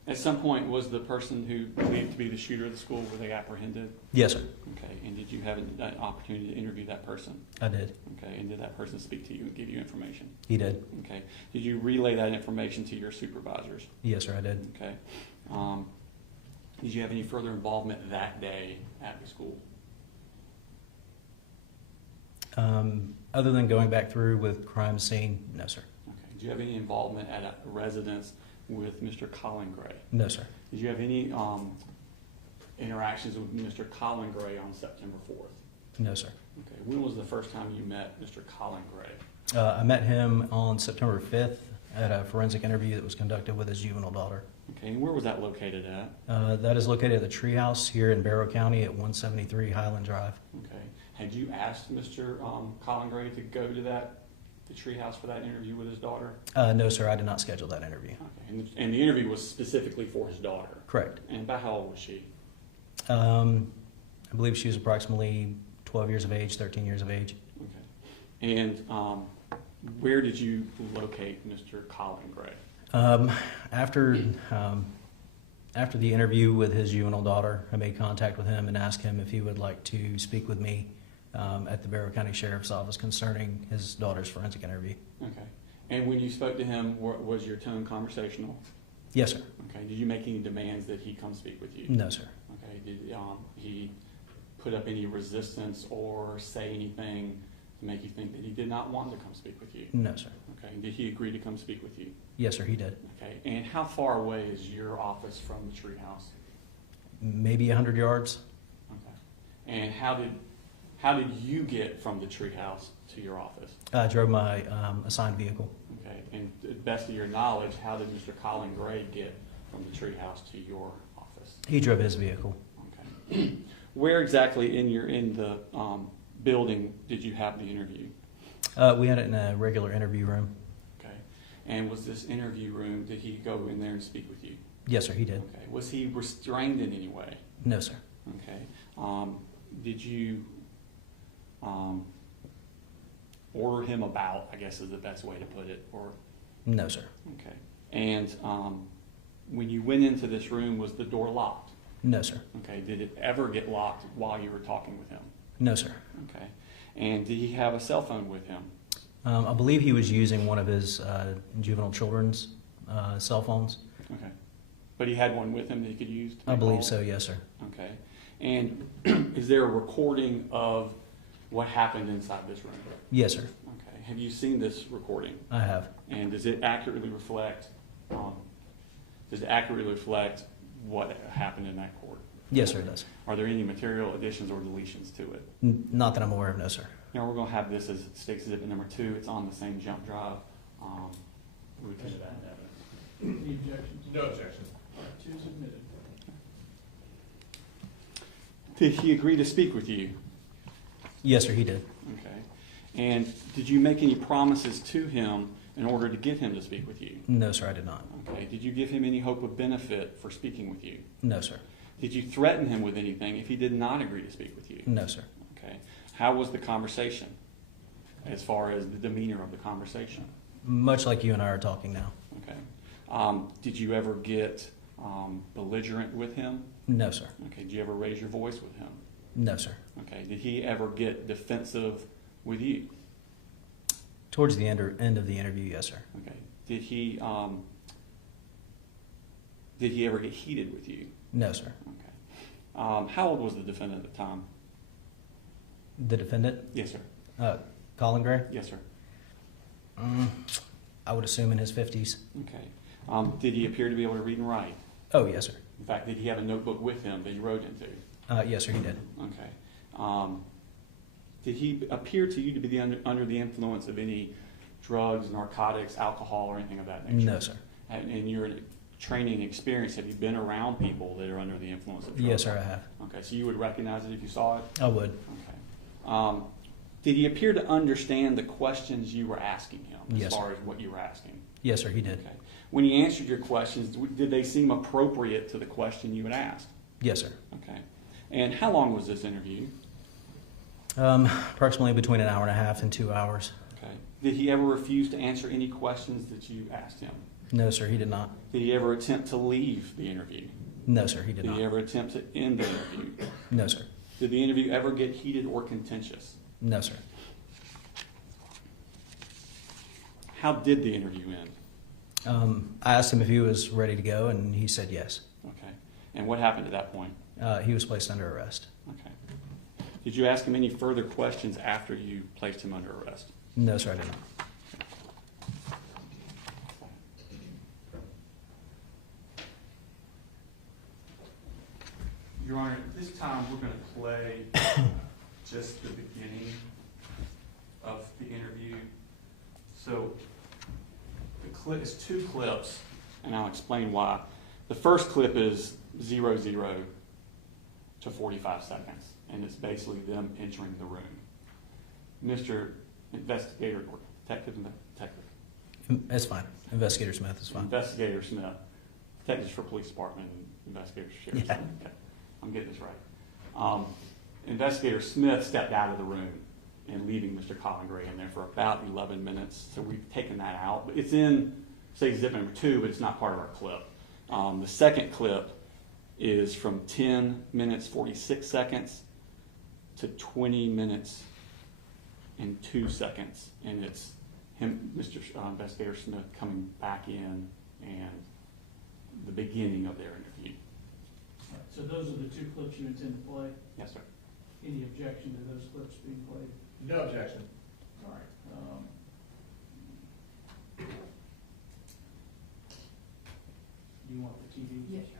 At some point, was the person who believed to be the shooter of the school, were they apprehended? Yes, sir. Okay, and did you have an opportunity to interview that person? I did. Okay, and did that person speak to you and give you information? He did. Okay. Did you relay that information to your supervisors? Yes, sir, I did. Okay. Did you have any further involvement that day at the school? Other than going back through with crime scene, no, sir. Okay. Did you have any involvement at a residence with Mr. Colin Gray? No, sir. Did you have any interactions with Mr. Colin Gray on September 4th? No, sir. Okay. When was the first time you met Mr. Colin Gray? I met him on September 5th at a forensic interview that was conducted with his juvenile daughter. Okay. And where was that located at? That is located at the Treehouse here in Barrow County at 173 Highland Drive. Okay. Had you asked Mr. Colin Gray to go to the treehouse for that interview with his daughter? No, sir, I did not schedule that interview. Okay. And the interview was specifically for his daughter? Correct. And about how old was she? I believe she was approximately 12 years of age, 13 years of age. Okay. And where did you locate Mr. Colin Gray? After the interview with his juvenile daughter, I made contact with him and asked him if he would like to speak with me at the Barrow County Sheriff's Office concerning his daughter's forensic interview. Okay. And when you spoke to him, was your tone conversational? Yes, sir. Okay. Did you make any demands that he come speak with you? No, sir. Okay. Did he put up any resistance or say anything to make you think that he did not want to come speak with you? No, sir. Okay. And did he agree to come speak with you? Yes, sir, he did. Okay. And how far away is your office from the treehouse? Maybe 100 yards. Okay. And how did you get from the treehouse to your office? I drove my assigned vehicle. Okay. And to the best of your knowledge, how did Mr. Colin Gray get from the treehouse to your office? He drove his vehicle. Okay. Where exactly in the building did you have the interview? We had it in a regular interview room. Okay. And was this interview room, did he go in there and speak with you? Yes, sir, he did. Okay. Was he restrained in any way? No, sir. Okay. Did you order him about, I guess is the best way to put it, or? No, sir. Okay. And when you went into this room, was the door locked? No, sir. Okay. Did it ever get locked while you were talking with him? No, sir. Okay. And did he have a cell phone with him? I believe he was using one of his juvenile children's cell phones. Okay. But he had one with him that he could use to I make believe calls? so, yes, sir. Okay. And is there a recording of what happened inside this room? Yes, sir. Okay. Have you seen this recording? I have. And does it accurately reflect what happened in that court? Yes, sir, it does. Are there any material additions or deletions to it? Not that I'm aware of, no, sir. Now we're going to have this as Stakes Exhibit number 2. It's on the same jump drive. Routine of that evidence. Any objections? No objection. All right, 2 submitted. Did he agree to speak with you? Yes, sir, he did. Okay. And did you make any promises to him in order to get him to speak with you? No, sir, I did not. Okay. Did you give him any hope of benefit for speaking with you? No, sir. Did you threaten him with anything if he did not agree to speak with you? No, sir. Okay. How was the conversation as far as the demeanor of the conversation? Much like you and I are talking now. Okay. Did you ever get belligerent with him? No, sir. Okay. Did you ever raise your voice with him? No, sir. Okay. Did he ever get defensive with you? Towards the end of the interview, yes, sir. Okay. Did he ever get heated with you? No, sir. Okay. How old was the defendant at the time? The defendant? Yes, sir. Colin Gray? Yes, sir. I would assume in his 50s. Okay. Did he appear to be able to read and write? Oh, yes, sir. In fact, did he have a notebook with him that he wrote into? Yes, sir, he did. Okay. Did he appear to you to be under the influence of any drugs, narcotics, alcohol, or anything of that nature? No, sir. And in your training experience, have you been around people that are under the influence of drugs? Yes, sir, I have. Okay, so you would recognize it if you saw it? I would. Okay. Did he appear to understand the questions you were asking him as Yes, far sir. as what you were asking? Yes, sir, he did. Okay. When he answered your questions, did they seem appropriate to the question you had asked? Yes, sir. Okay. And how long was this interview? Approximately between an hour and a half and 2 hours. Okay. Did he ever refuse to answer any questions that you asked him? No, sir, he did not. Did he ever attempt to leave the interview? No, sir, he did Did not. he ever attempt to end the interview? No, sir. Did the interview ever get heated or contentious? No, sir. How did the interview end? I asked him if he was ready to go, and he said yes. Okay. And what happened at that point? He was placed under arrest. Okay. Did you ask him any further questions after you placed him under arrest? No, sir, I did not. Your Honor, at this time we're going to play just the beginning of the interview. So the clip is 2 clips, and I'll explain why. The first clip is 00 to 45 seconds, and it's basically them entering the room. Mr. Investigator, or Detective, It's fine. Investigator Smith is fine. Investigator Smith, Detectives for Police Department, and Investigator Sheriff's. Yeah. Okay. I'm getting this right. Investigator Smith stepped out of the room and leaving Mr. Colin Gray in there for about 11 minutes. So we've taken that out. But it's in, say, zip number 2, but it's not part of our clip. The second clip is from 10 minutes 46 seconds to 20 minutes and 2 seconds. And it's him, Mr. Investigator Smith, coming back in and the beginning of their interview. All right, so those are the 2 clips you intend to play? Yes, sir. Any objection to those clips being played? No objection. All right. Do you want the TV? Yes, sir.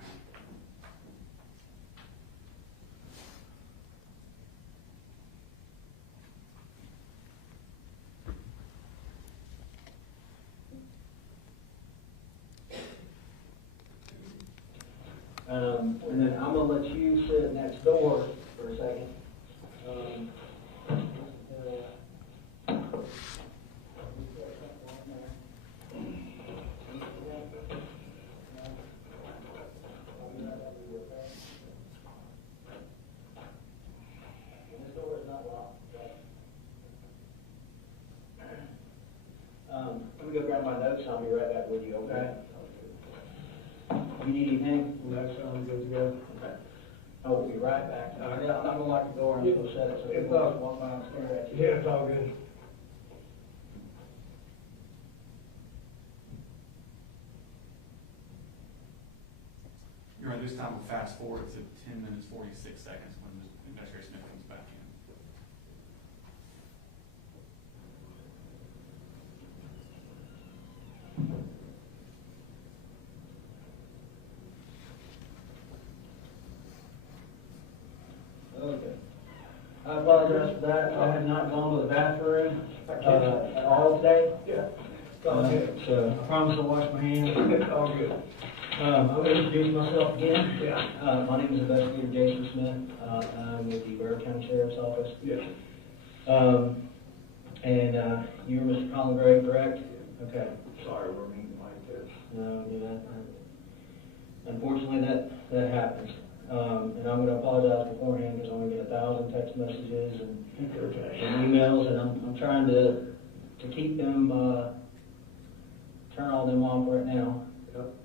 And then I'm gonna let you sit next door for a second. grab my notes, I'll be right back with you, okay? You need anything? That sounds good to go. Okay. I will be right back. I'm not gonna lock the door, I'm gonna shut it, so It's people all- just walk by and stare at you. Yeah, it's all good. You're right, this time we'll fast forward to 10 minutes, 46 seconds when Investigator Smith comes back in. Okay. I apologize for that. I have not gone to the bathroom, at all today. Yeah. It's all good. So I promise I'll wash my hands. It's all good. I'm going to introduce myself again. Yeah. My name is Investigator Jason Smith. I'm with the Bexar County Sheriff's Office. Yes. And you're Mr. Colin Gray, correct? Okay. Sorry we're meeting like this. No, unfortunately, that happens. And I'm going to apologize beforehand because I'm going to get 1,000 text messages and emails, and I'm trying to keep them, turn all them off right now. Yep.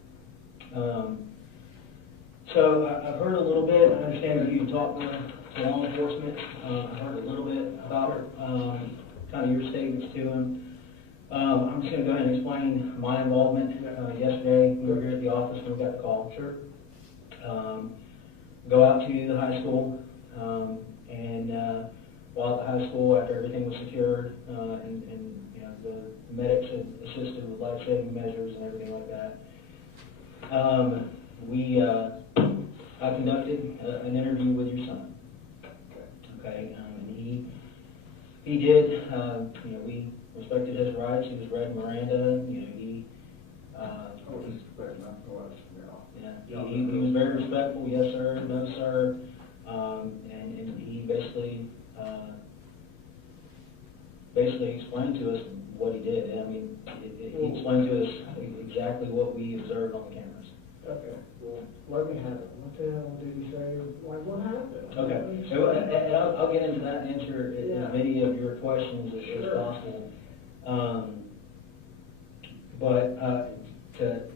So I've heard a little bit. I understand that you talked to law enforcement. I heard a little bit about kind of your statements to them. I'm just going to go ahead and explain my involvement. Yesterday, we were here at the office when we got the call. Sure. Go out to the high school, and while at the high school, after everything was secured, and you know, the medics had assisted with life-saving measures and everything like that, I conducted an interview with your son. Okay, and he did, you know, we respected his rights. He was read Miranda. You know, he was very respectful. Yes, sir. No, sir. And he basically explained to us what he did. I mean, he explained to us exactly what we observed on the cameras. Okay, well, let me have it. What the hell did he say? Like, what happened? Okay, so, and I'll get into that and answer as many of your questions as possible.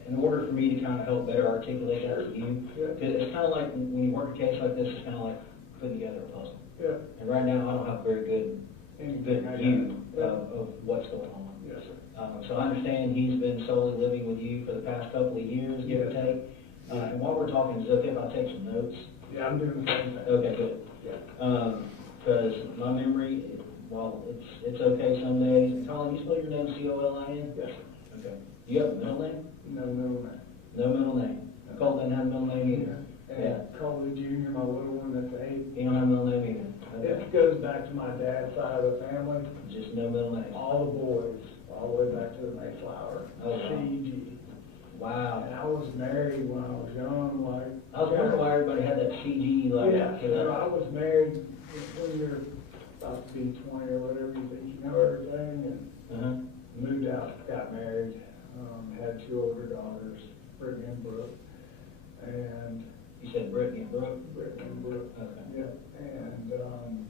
In order for me to kind of help better articulate that to you, because it's kind of like when you work a case like this, it's kind of like putting together a puzzle. Yeah. And right now, I don't have a very good view of what's going on. Yes, sir. So I understand he's been solely living with you for the past couple of years, give or take. And while we're talking, is it okay if I take some notes? Yeah, I'm doing the same thing. Okay, good. Yeah. Because my memory, while it's okay some days. Colin, you spell your name C-O-L-I-N? Yes. Okay. Do you have a middle name? No middle name. No middle name. Cole doesn't have a middle name either. And Colby Jr., my little one, that's 8. He don't have a middle name either. Okay. It goes back to my dad's side of the family. Just no middle name. All the boys, all the way back to the Mayflower. Oh, wow. C.G. Wow. And I was married when I was young, like. I was wondering why everybody had that CG like. Yeah, so I was married when you're about to be 20 or whatever, you think you know everything, and moved out, got married, had 2 older daughters, Brittany and Brooke, and. You said Brittany and Brooke? Brittany and Brooke. Okay. Yeah, and,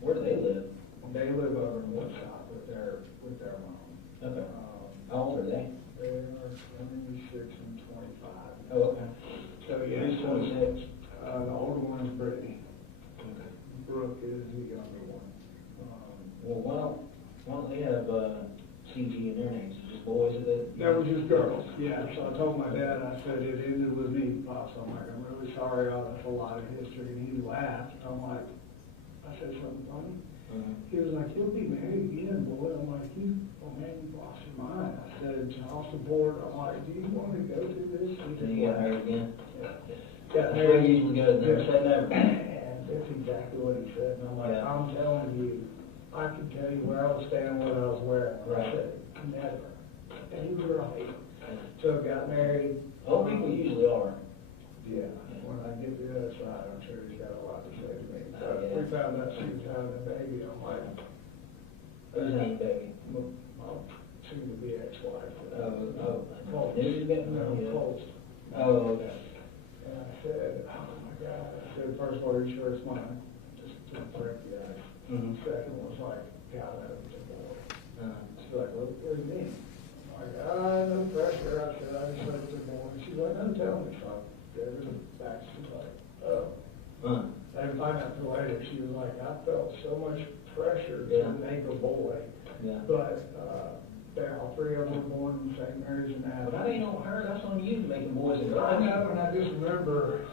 where do they live? They live over in Woodstock with their mom. Okay. How old are they? They are 26 and 25. Oh, okay. So, yeah. Who's 26? The older one is Brittany. Okay. Brooke is the younger one. Well, why don't they have CG in their names? Just boys of it? They were just girls. Yeah, so I told my dad, I said, it ended with me, Pops. I'm like, I'm really sorry, that's a lot of history. And he laughed. I'm like, I said something funny. He was like, you'll be married again, boy. I'm like, oh man, you lost your mind. I said, child support. I'm like, do you want to go through this? Then you got married again? Yeah. That's where it usually goes. Never said never. And that's exactly what he said. And I'm like, Yeah. I'm telling you, I can tell you where I was standing, what I was wearing. Right. I said, never. And he was right. So got married. Old people usually are. Yeah. When I get to the other side, I'm sure he's got a lot to say to me. Oh, yeah. We found out she was having a baby. I'm like, Who's having a baby? I'll soon to be ex-wife. Oh. News is getting No, yeah. Colts. Oh, okay. And I said, oh my God. I said, first of all, you sure it's mine? Just to break the ice. Mm-hmm. Second was like, God, that was a boy. She's like, what do you mean? I'm No pressure. I said, I just let it more. And she's like, no, tell me something. Gave her the back. She's like, oh. I didn't find out till later. She was like, I felt so much pressure to make a boy. Yeah. But, all three of them were born in St. Mary's and But Athens. that ain't on her, that's on you making boys and I girls. know, and I just remember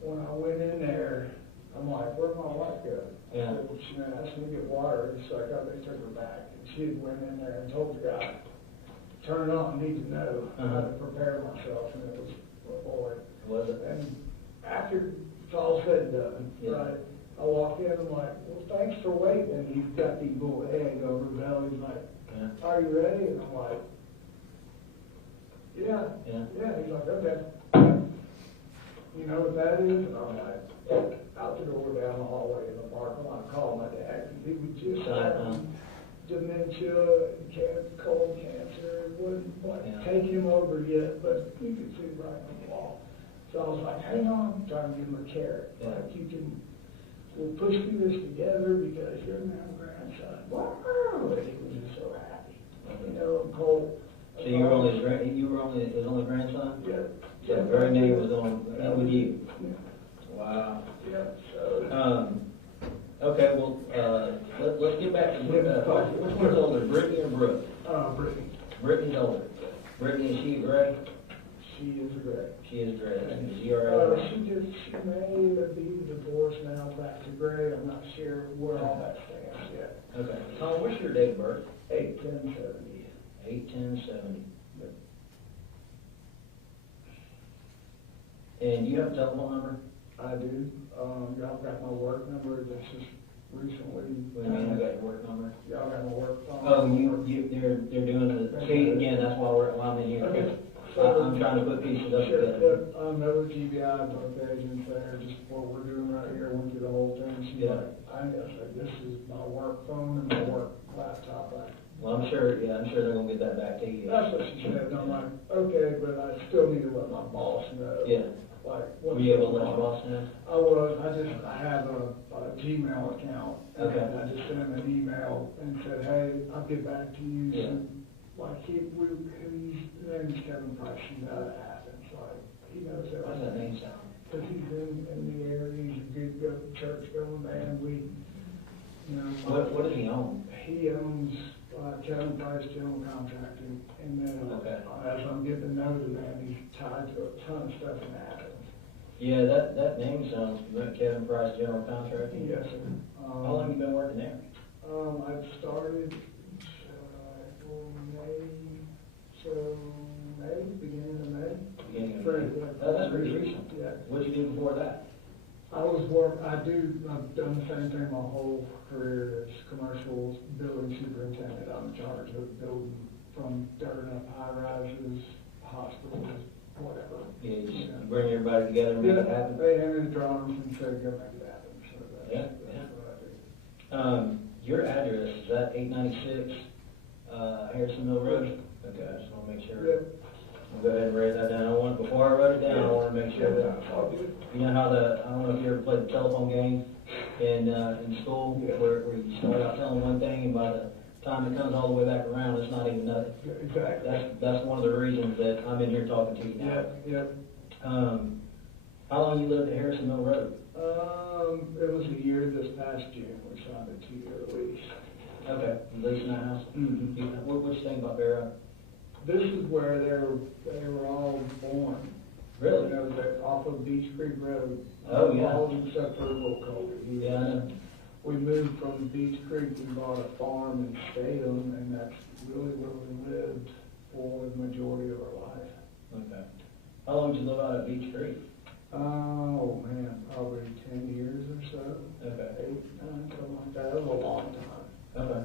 when I went in there, I'm like, where'd my wife go? Yeah. She asked me to get water, so I got, they took her back. And she had went in there and told the guy, turn it on, I need to know how to prepare myself, and it was a boy. Was it? And after it's all said and done, right, I walk in, I'm like, well, thanks for waiting. And he's got these little egg over his belly, he's like, are you ready? And I'm like, yeah. He's like, okay. You know what that is? And I'm like, out the door, down the hallway in the parking lot, I called my dad, because he was just dementia, colon cancer. It wouldn't take him over yet, but you could see right on the wall. So I was like, hang on, I'm trying to give him a carrot. Like, we'll push through this together because you're now grandson. Wow! And he was just so happy. You know, I'm cold. So you were only his only grandson? Yeah. So the very name was on with you? Yeah. Wow. Yeah, so. Okay, well, let's get back to, which one's older, Brittany or Brooke? Brittany. Brittany's older. Brittany, is she gray? She is gray. She is gray. Is she all right? She may be divorced now back to gray. I'm not sure where all that stands yet. Okay. Tom, what's your date of birth? 8/10/70. 8/10/70. And you have a telephone number? I do. Y'all got my work number. This is recently. What do you mean, I got your work number? Y'all got my work phone. Oh, they're doing the, see, again, that's why I'm in here. Okay. I'm trying to put pieces up together. Another GBI, both agents there, just what we're doing right here, went through the whole thing. She's like, I said, this is my work phone and my work laptop. Well, I'm sure they're gonna get that back to you. That's what she said, and I'm like, okay, but I still need to let my boss know. Yeah. Like, Were you able to let your boss know? I have a Gmail account. Okay. And I just sent him an email and said, hey, I'll get back to you. Yeah. Like, his name's Kevin Price, he's out of Athens, like, he knows everything. How's that name sound? Because he's in the area, he's a good church going man, What does he own? He owns, Kevin Price General Contracting, and then, as I'm getting to know the man, he's tied to a ton of stuff in Athens. Yeah, that name sounds familiar, Kevin Price General Contracting. Yes, sir. How long have you been working there? I've started, beginning of May. Beginning of May. That's pretty recent. Yeah. What'd you do before that? I've done the same thing my whole career as commercial building superintendent. I'm in charge of building from dirt up high rises, hospitals, whatever. Yeah, you just bring everybody together and make it happen? They handed the drawings and said, go make it happen. So that's what I do. Your address, is that 896 Harrison Mill Road? Okay, I just want to make sure. Yep. I'll go ahead and write that down. Before I wrote it down, I want to make sure that, you know how I don't know if you ever played the telephone game in school, where you start out telling one thing, and by the time it comes all the way back around, it's not even nothing. Exactly. That's one of the reasons that I'm in here talking to you now. Yep. How long you lived at Harrison Mill Road? It was a year this past June, we signed a 2-year lease. Okay, you leasing that house? Mm-hmm. What you think about Barrow? This is where they were all born. Really? You know, off of Beach Creek Road. Oh, yeah. All except for a little Colby. Yeah, I know. We moved from Beach Creek and bought a farm in Statham, and that's really where we lived for the majority of our life. Okay. How long did you live out at Beach Creek? Oh, man, probably 10 years or so. Okay. 8, 9, something like that. It was a long time. Okay.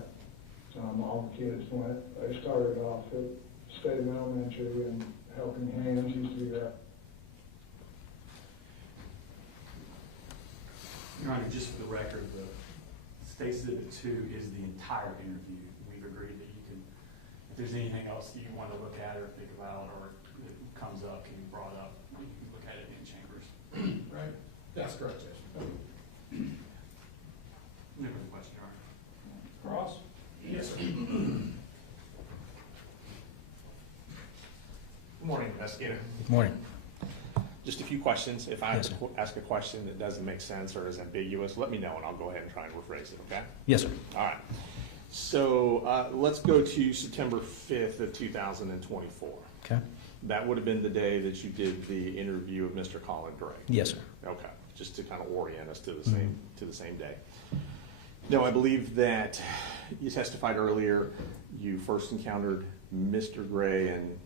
All the kids went. They started off at State Elementary, and Helping Hands used to be that. Your Honor, just for the record, the State Exhibit 2 is the entire interview. We've agreed that you can, if there's anything else that you want to look at or think about or that comes up, can be brought up, you can look at it in chambers. Right? That's correct, Judge. No further question, Your Honor. Cross? Yes, sir. investigator. Good morning. Just a few questions. If I have Yes, to sir. ask a question that doesn't make sense or is ambiguous, let me know and I'll go ahead and try and rephrase it, okay? Yes, sir. All right. So let's go to September 5th of 2024. Okay. That would have been the day that you did the interview of Mr. Colin Gray. Yes, sir. Okay, just to kind of orient us to the same day. Now, I believe that you testified earlier, you first encountered Mr. Gray, and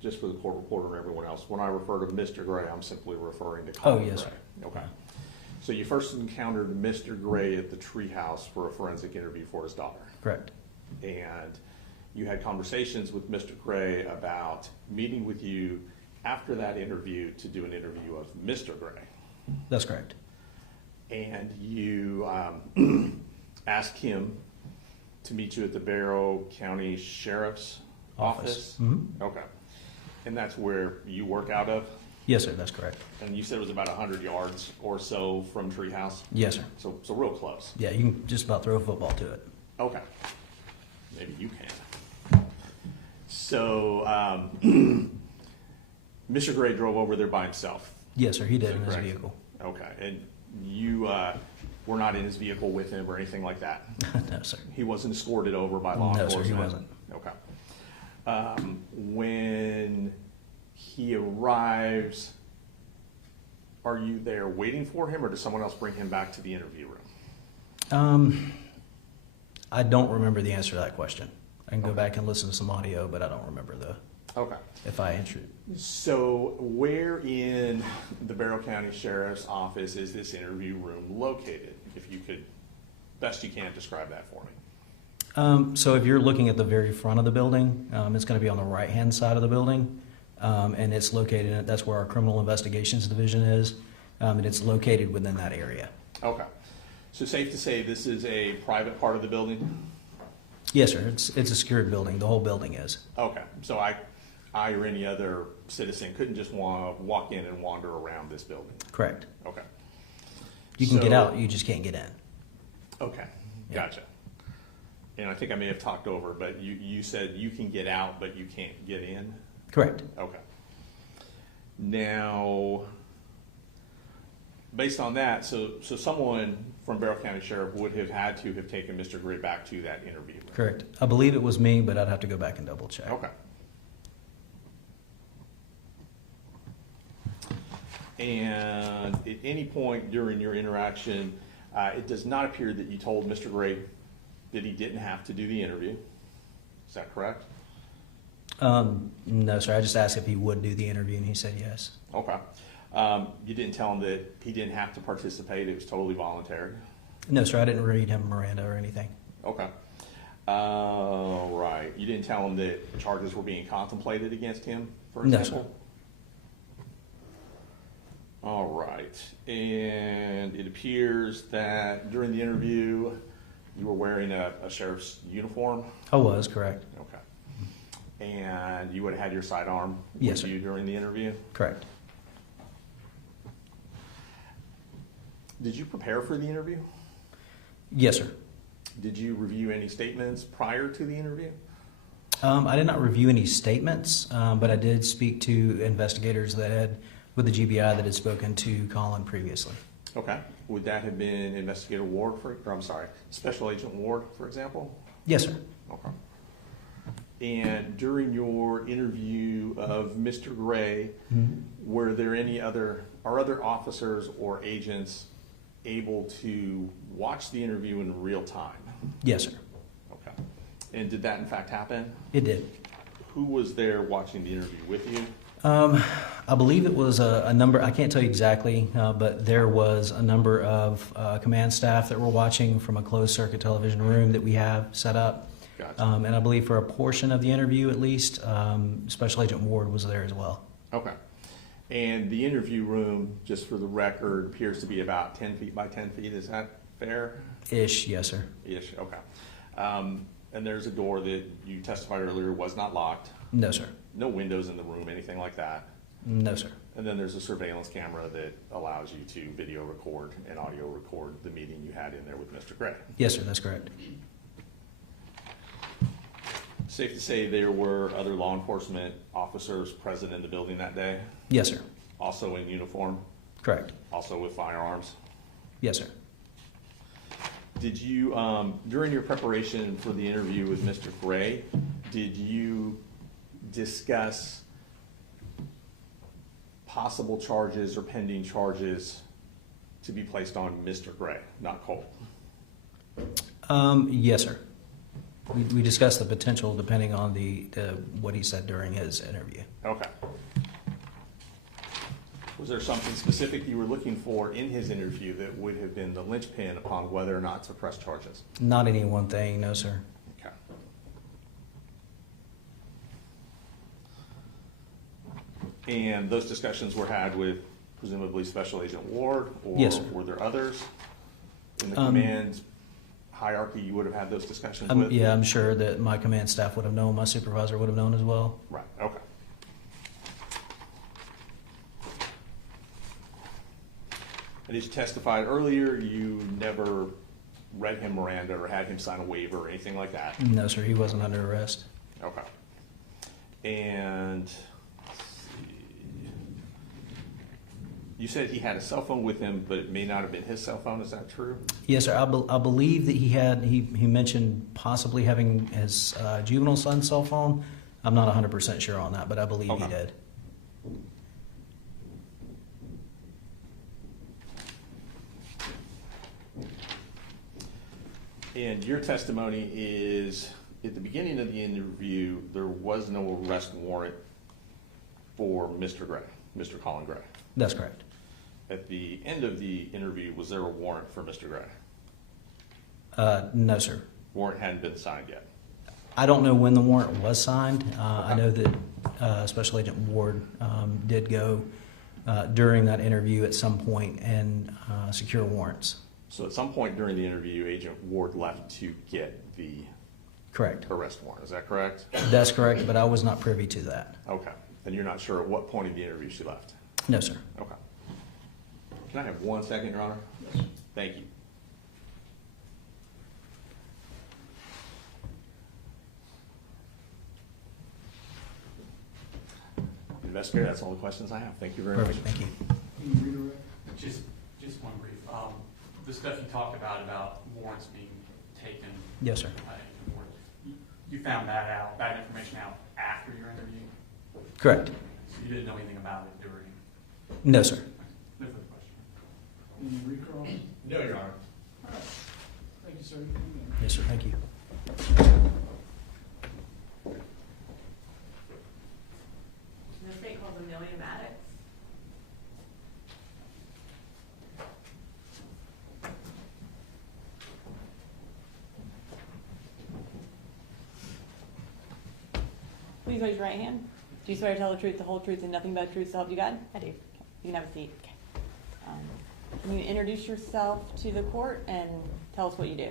just for the court reporter and everyone else, when I refer to Mr. Gray, I'm simply referring to Colin Gray. Yes, sir. Okay. So you first encountered Mr. Gray at the treehouse for a forensic interview for his daughter. Correct. And you had conversations with Mr. Gray about meeting with you after that interview to do an interview of Mr. Gray. That's correct. And you asked him to meet you at the Barrow County Sheriff's Office? Mm-hmm. Okay. And that's where you work out of? Yes, sir. That's correct. And you said it was about 100 yards or so from Treehouse? Yes, sir. So real close. Yeah, you can just about throw a football to it. Okay. Maybe you can. So, Mr. Gray drove over there by himself? Yes, sir. He did Is that in his correct? vehicle. Okay. And you were not in his vehicle with him or anything like that? No, sir. He wasn't escorted over by law No, enforcement? sir, he wasn't. Okay. When he arrives, are you there waiting for him, or does someone else bring him back to the interview room? I don't remember the answer to that question. I can go back and listen to some audio, but I don't remember Okay. if I answered it. So where in the Barrow County Sheriff's Office is this interview room located? If you could, best you can, describe that for me. So if you're looking at the very front of the building, it's going to be on the right-hand side of the building, and it's located, that's where our Criminal Investigations Division is, and it's located within that area. Okay. So safe to say this is a private part of the building? Yes, sir. It's a secured building. The whole building is. Okay. So I or any other citizen couldn't just walk in and wander around this building? Correct. Okay. You can get So- out, you just can't get in. Okay, Yeah. gotcha. And I think I may have talked over, but you said you can get out, but you can't get in? Correct. Okay. Now, based on that, so someone from Barrow County Sheriff would have had to have taken Mr. Gray back to that interview room? Correct. I believe it was me, but I'd have to go back and double check. Okay. And at any point during your interaction, it does not appear that you told Mr. Gray that he didn't have to do the interview. Is that correct? No, sir. I just asked if he would do the interview, and he said yes. Okay. You didn't tell him that he didn't have to participate, it was totally voluntary? No, sir. I didn't read him Miranda or anything. Okay. Right. You didn't tell him that charges were being contemplated against him, for No, example? sir. All right. And it appears that during the interview, you were wearing a sheriff's uniform? I was, correct. Okay. And you would have had your sidearm Yes, with sir. you during the interview? Correct. Did you prepare for the interview? Yes, sir. Did you review any statements prior to the interview? I did not review any statements, but I did speak to investigators that had, with the GBI, that had spoken to Colin previously. Okay. Would that have been Investigator Ward, Special Agent Ward, for example? Yes, sir. Okay. And during your interview of Mr. Gray, were there are other officers or agents able to watch the interview in real time? Yes, sir. Okay. And did that in fact happen? It did. Who was there watching the interview with you? I believe it was a number, I can't tell you exactly, but there was a number of command staff that were watching from a closed circuit television room that we have set up. Gotcha. And I believe for a portion of the interview at least, Special Agent Ward was there as well. Okay. And the interview room, just for the record, appears to be about 10 feet by 10 feet. Is that fair? Ish, yes, sir. Ish, okay. And there's a door that you testified earlier was not locked. No, sir. No windows in the room, anything like that. No, sir. And then there's a surveillance camera that allows you to video record and audio record the meeting you had in there with Mr. Gray. Yes, sir, that's correct. Safe to say there were other law enforcement officers present in the building that day, Yes, sir. also in uniform, Correct. also with firearms? Yes, sir. Did you, during your preparation for the interview with Mr. Gray, did you discuss possible charges or pending charges to be placed on Mr. Gray, not Cole? Yes, sir. We discussed the potential depending on what he said during his interview. Okay. Was there something specific you were looking for in his interview that would have been the linchpin upon whether or not to press charges? Not any one thing, no, sir. Okay. And those discussions were had with presumably Special Agent Ward, or Yes, sir. were there others in the command hierarchy you would have had those discussions with? Yeah, I'm sure that my command staff would have known, my supervisor would have known as well. Right, okay. And as you testified earlier, you never read him Miranda or had him sign a waiver or anything like that? No, sir, he wasn't under arrest. Okay. And let's see. You said he had a cell phone with him, but it may not have been his cell phone. Is that true? Yes, sir. I believe that he mentioned possibly having his juvenile son's cell phone. I'm not 100% sure on that, but I believe he did. And your testimony is, at the beginning of the interview, there was no arrest warrant for Mr. Gray, Mr. Colin Gray. That's correct. At the end of the interview, was there a warrant for Mr. Gray? No, sir. Warrant hadn't been signed yet. I don't know when the warrant was signed. I know that Special Agent Ward did go during that interview at some point and secure warrants. So at some point during the interview, Agent Ward left to get the Correct. arrest warrant. Is that correct? That's correct, but I was not privy to that. Okay. And you're not sure at what point of the interview she left? No, sir. Okay. Can I have 1 second, Your Honor? Yes. Thank you. Investigator, that's all the questions I have. Thank you very much. Perfect. Thank you. Can you redirect? Just one brief. The stuff you talked about warrants being taken. Yes, sir. You found that information out after your interview? Correct. So you didn't know anything about it during? No, sir. No further question. Any recall? No, Your Honor. All right. Thank you, sir. Yes, sir. Thank you. The state calls Amelia Maddox. Please raise your right hand. Do you swear to tell the truth, the whole truth, and nothing but the truth, so help you God? I do. You can have a seat. Okay. Can you introduce yourself to the court and tell us what you do?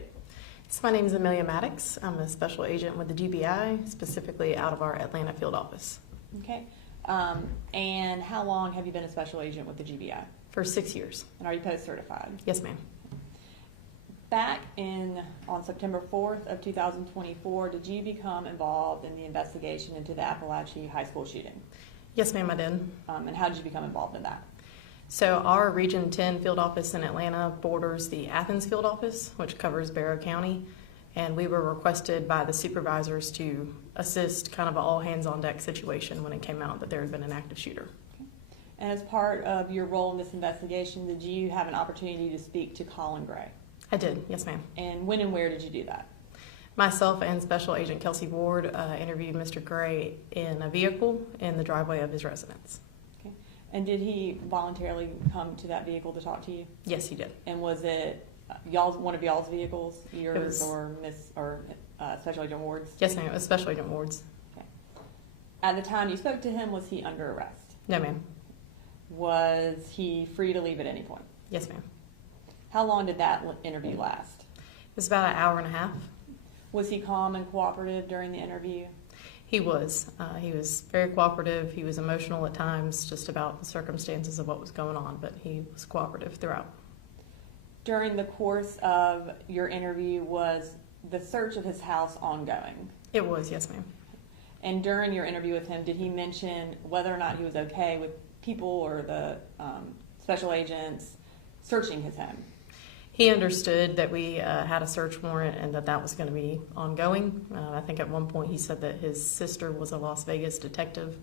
So my name is Amelia Maddox. I'm a special agent with the GBI, specifically out of our Atlanta field office. Okay. And how long have you been a special agent with the GBI? For 6 years. And are you post certified? Yes, ma'am. Back on September 4th of 2024, did you become involved in the investigation into the Apalachee High School shooting? Yes, ma'am, I did. And how did you become involved in that? So our Region 10 field office in Atlanta borders the Athens field office, which covers Barrow County, and we were requested by the supervisors to assist kind of an all-hands-on-deck situation when it came out that there had been an active shooter. Okay. And as part of your role in this investigation, did you have an opportunity to speak to Colin Gray? I did, yes, ma'am. And when and where did you do that? Myself and Special Agent Kelsey Ward interviewed Mr. Gray in a vehicle in the driveway of his residence. Okay. And did he voluntarily come to that vehicle to talk to you? Yes, he did. And was it one of y'all's vehicles, yours or Special Agent Ward's? Yes, ma'am. It was Special Agent Ward's. Okay. At the time you spoke to him, was he under arrest? No, ma'am. Was he free to leave at any point? Yes, ma'am. How long did that interview last? It was about an hour and a half. Was he calm and cooperative during the interview? He was. He was very cooperative. He was emotional at times, just about the circumstances of what was going on, but he was cooperative throughout. During the course of your interview, was the search of his house ongoing? It was, yes, ma'am. And during your interview with him, did he mention whether or not he was okay with people or the special agents searching his home? He understood that we had a search warrant and that was going to be ongoing. I think at one point he said that his sister was a Las Vegas detective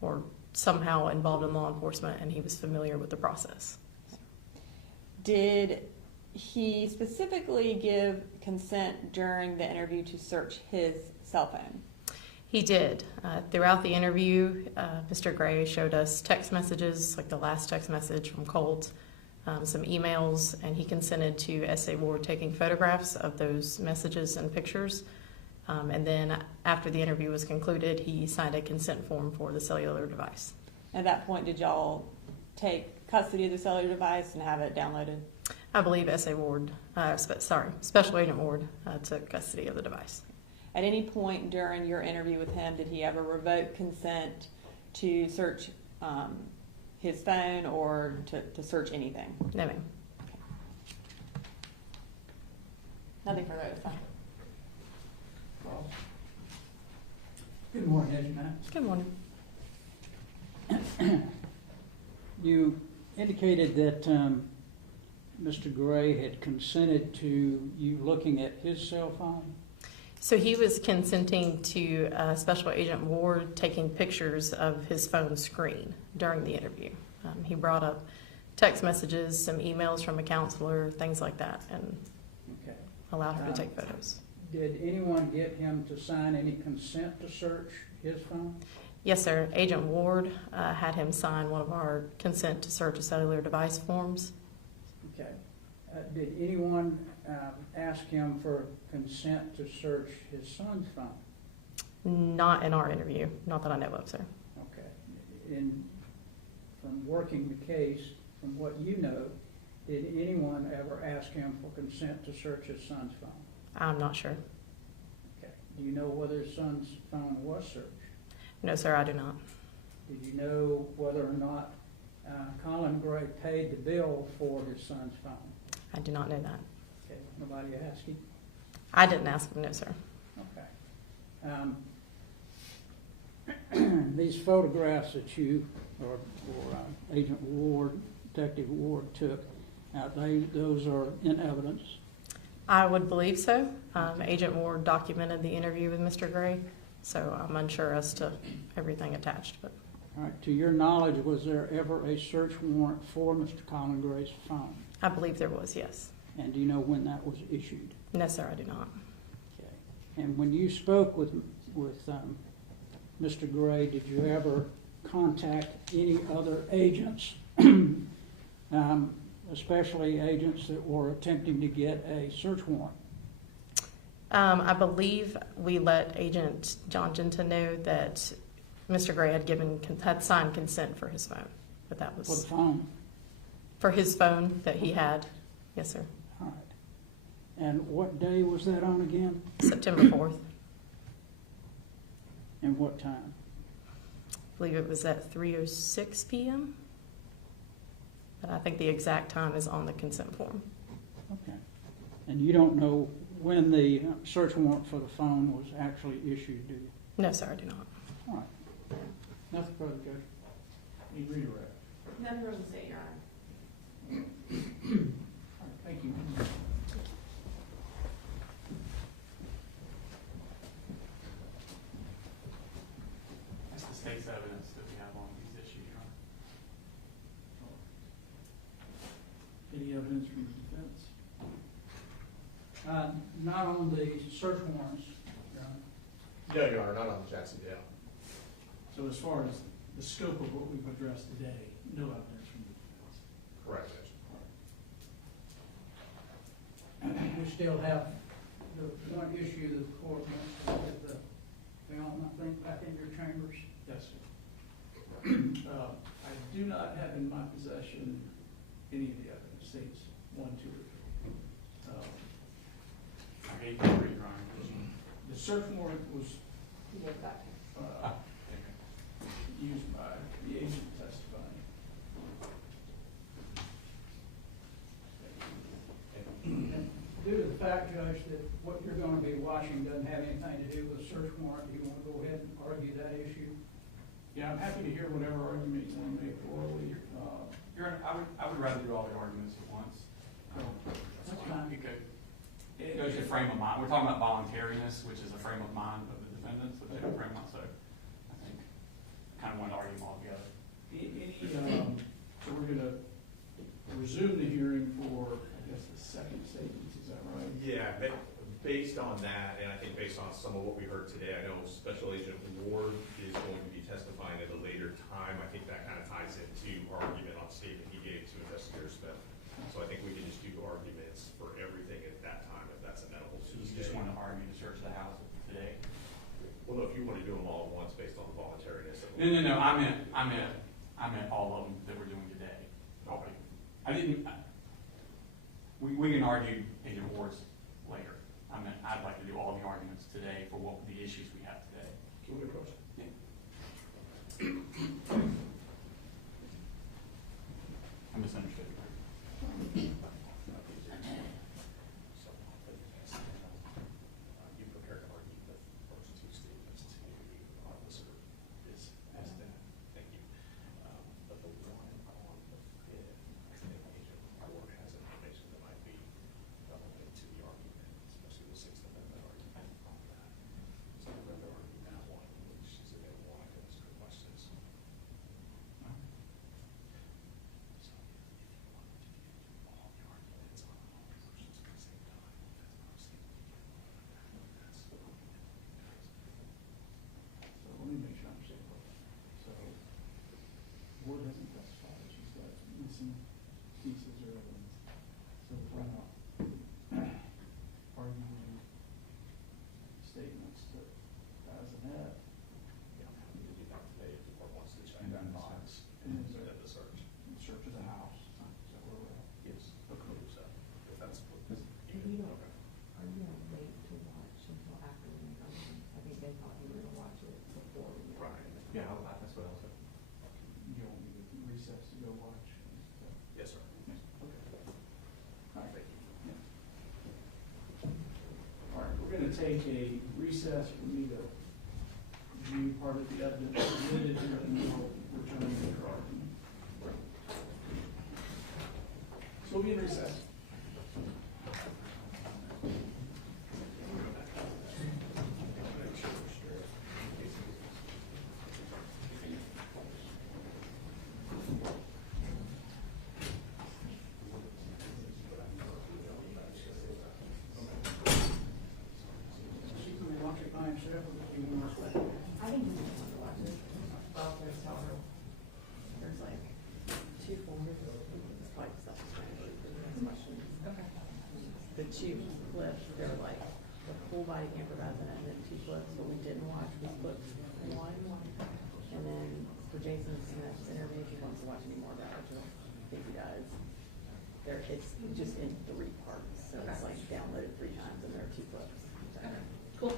or somehow involved in law enforcement, and he was familiar with the process. Did he specifically give consent during the interview to search his cell phone? He did. Throughout the interview, Mr. Gray showed us text messages, like the last text message from Colt, some emails, and he consented to S.A. Ward taking photographs of those messages and pictures. And then after the interview was concluded, he signed a consent form for the cellular device. At that point, did y'all take custody of the cellular device and have it downloaded? I believe S.A. Ward, Special Agent Ward took custody of the device. At any point during your interview with him, did he ever revoke consent to search his phone or to search anything? No, ma'am. Okay. Nothing further this time. Good morning, Maddox. Good morning. You indicated that Mr. Gray had consented to you looking at his cell phone. So he was consenting to Special Agent Ward taking pictures of his phone screen during the interview. He brought up text messages, some emails from a counselor, things like that, and allowed her to take photos. Did anyone get him to sign any consent to search his phone? Yes, sir. Agent Ward had him sign one of our consent to search a cellular device forms. Okay. Did anyone ask him for consent to search his son's phone? Not in our interview, not that I know of, sir. Okay. From working the case, from what you know, did anyone ever ask him for consent to search his son's phone? I'm not sure. Okay. Do you know whether his son's phone was searched? No, sir, I do not. Did you know whether or not Colin Gray paid the bill for his son's phone? I do not know that. Okay. Nobody asked you? I didn't ask him, no, sir. Okay. These photographs that you or Agent Ward, Detective Ward took, those are in evidence? I would believe so. Agent Ward documented the interview with Mr. Gray, so I'm unsure as to everything attached. But all right. To your knowledge, was there ever a search warrant for Mr. Colin Gray's phone? I believe there was, yes. And do you know when that was issued? No, sir, I do not. Okay. And when you spoke with Mr. Gray, did you ever contact any other agents, especially agents that were attempting to get a search warrant? I believe we let Agent John Genta know that Mr. Gray had signed consent for his phone, but that was For the phone? For his phone that he had. Yes, sir. All right. And what day was that on again? September 4th. And what time? I believe it was at 3:06 p.m. But I think the exact time is on the consent form. Okay. And you don't know when the search warrant for the phone was actually issued, do you? No, sir, I do not. All right. Nothing further, Judge. Any redirect? Nothing further to say, Your Honor. All right, thank you. That's the state's evidence that we have on these issues, Your Honor. Any evidence from the defense? Not on the search warrants, Your Honor. No, Your Honor, not on the Jackson Dale. So as far as the scope of what we've addressed today, no evidence from the defense. Correct, Judge. We still have the one issue that the court wants to get the film, I think, back in your chambers. Yes, sir. I do not have in my possession any of the evidence, states 1, 2, or 3. I gave you three, Your Honor. The search warrant was used by the agent testifying. And due to the fact, Judge, that what you're gonna be watching doesn't have anything to do with a search warrant, do you wanna go ahead and argue that issue? Yeah, I'm happy to hear whatever argument you want to make orally. Your Honor, I would rather do all the arguments at once. That's fine. It goes to frame of mind. We're talking about voluntariness, which is a frame of mind of the defendants, which is a frame of mind. So I think I kind of want to argue them all together. So we're gonna resume the hearing for, I guess, the second statement, is that right? Yeah, based on that, and I think based on some of what we heard today, I know Special Agent Ward is going to be testifying at a later time. I think that kind of ties into our argument on statement he gave to Investigator Smith. So I think we can just do arguments for everything at that time, if that's amenable to You you. just want to argue the search of the house today? Well, if you want to do them all at once based on the voluntariness. No. I meant all of them that we're doing today. Okay. I didn't. We can argue Agent Ward's later. I'd like to do all the arguments today for what the issues we have today. Can we approach? Yeah. I misunderstood. You prepared to argue the first two statements to the officer is as that. Thank you. But the one on the fifth, I think Agent Ward has information that might be relevant to the argument, especially the Sixth Amendment argument on that. So I'd rather argue that one, which is available, I can ask her questions. So if you wanted to do all the arguments on all the motions at the same time, that's So let me make sure I'm saying what. So Ward hasn't testified, she's got missing pieces or evidence. So we're not arguing statements to Bazinette. Yeah, I'm happy to do that today if the court wants to check And that then box. and is there- At the search. in search of the house. Is that where we're at? Yes. Okay. So if that's what. If you don't, Okay. are you gonna wait to watch until after we make our meeting? I think they thought you were gonna watch it before we made our Right. meeting. Yeah, that's what I was saying. You want me to recess to go watch? Yes, sir. Okay. All right. Thank you. All right, we're gonna take a recess for me to review part of the evidence submitted here, and then we'll return to your argument. So we'll be in recess. She can watch it by himself, or do you want to? I think you want to watch it. Well, there's several. There's like 2 folders. It's like self-explanatory questions. Okay. The 2 clips, they're like the full body camper Bazinette, and then 2 clips. What we didn't watch was clip 1. And then for Jason Smith's interview, if he wants to watch any more of that, which I don't think he does. It's just in 3 parts, so it's like downloaded 3 times, and there are 2 clips. Okay. Cool.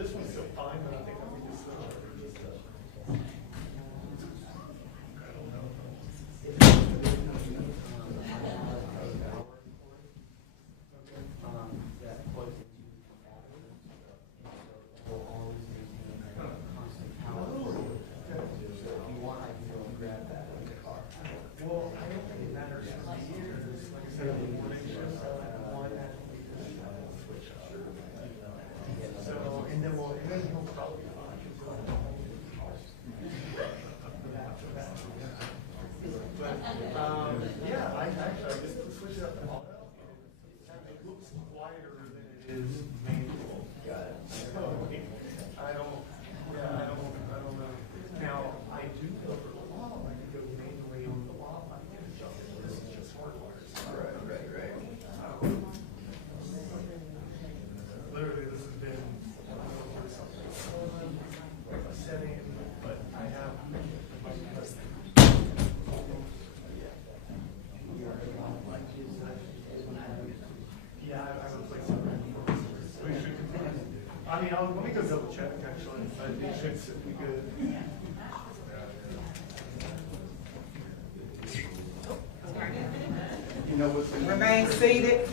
This one's still fine, but I think we just, well, I don't think it matters for years. Like I said, the morning shift, one at switch up. So, and then he'll probably but, yeah, I just switch it up to auto. It looks quieter than it is manual. Got it. So, I don't know. Now, I do know for a while, I could go manually on the law, I can adjust it. This is just hardwired. Right. Literally, this has been, I don't know what something, a setting, but I have my husband. Yeah, I replaced it. We should continue. I mean, let me go double check actually, but it should be good. You know what's in Remain seated.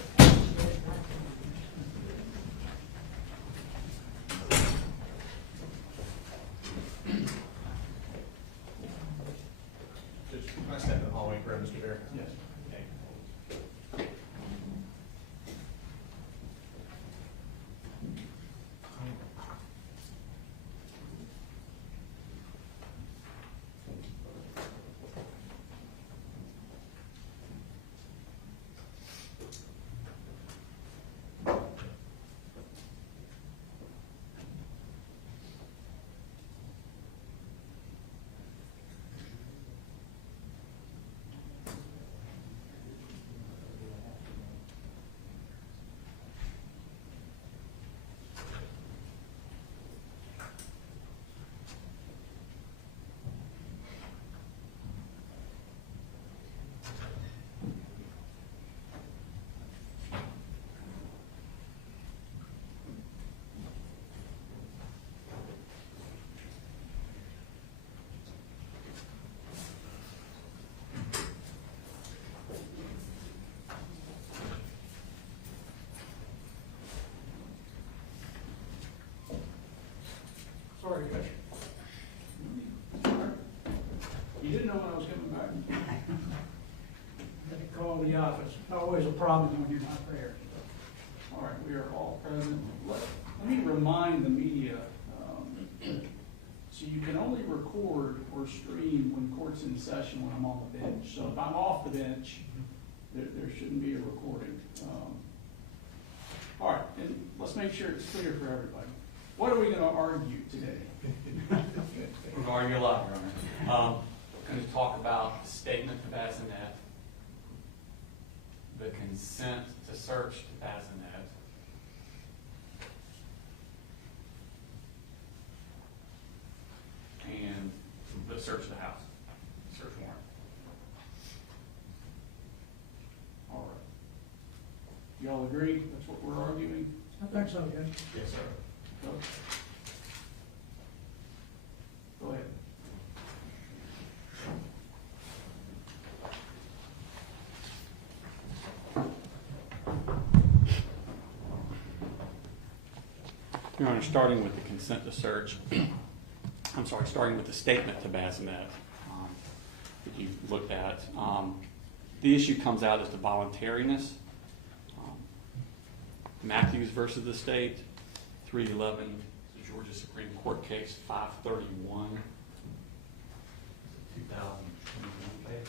Can I step in the hallway for Mr. Bear? Yes. Sorry, Judge. You didn't know when I was coming back. Had to call the office. Always a problem when you're not there. All right, we are all present. Let me remind the media, so you can only record or stream when court's in session when I'm on the bench. So if I'm off the bench, there shouldn't be a recording. All right, and let's make sure it's clear for everybody. What are we going to argue today? We're going to argue a lot, Your Honor. We're going to talk about the statement to Bazinette, the consent to search to Bazinette, and the search of the house, search warrant. All right. Y'all agree that's what we're arguing? I think so, Judge. Yes, sir. Go ahead. Your Honor, starting with the consent to search, starting with the statement to Bazinette that you looked at, the issue comes out as the voluntariness. Matthews versus the state, 311, the Georgia Supreme Court case 531, 2021 case.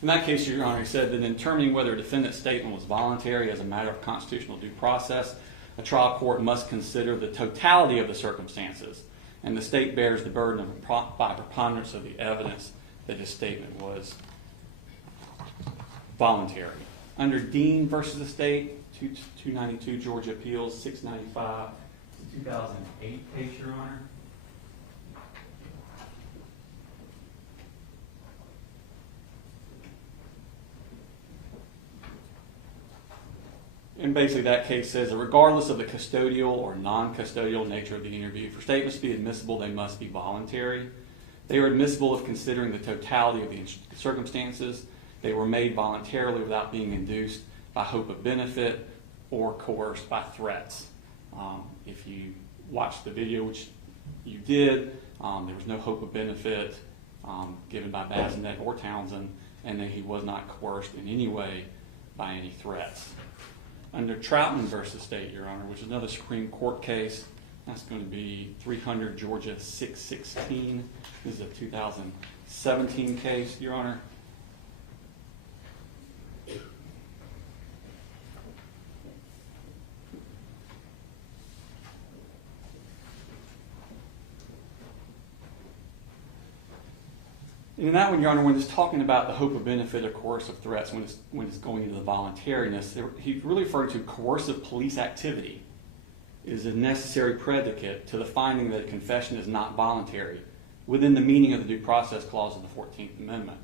In that case, Your Honor, he said that in determining whether a defendant's statement was voluntary as a matter of constitutional due process, a trial court must consider the totality of the circumstances, and the state bears the burden of by preponderance of the evidence that his statement was voluntary. Under Dean versus the state, 292 Georgia Appeals, 695, 2008 case, Your Honor. And basically that case says that regardless of the custodial or non-custodial nature of the interview, for statements to be admissible, they must be voluntary. They are admissible if considering the totality of the circumstances. They were made voluntarily without being induced by hope of benefit or coerced by threats. If you watched the video, which you did, there was no hope of benefit given by Bazinette or Townsend, and that he was not coerced in any way by any threats. Under Troutman versus State, Your Honor, which is another Supreme Court case, that's going to be 300 Georgia 616. This is a 2017 case, Your Honor. In that one, Your Honor, when it's talking about the hope of benefit or coercive threats, when it's going into the voluntariness, he's really referring to coercive police activity is a necessary predicate to the finding that a confession is not voluntary within the meaning of the Due Process Clause of the 14th Amendment.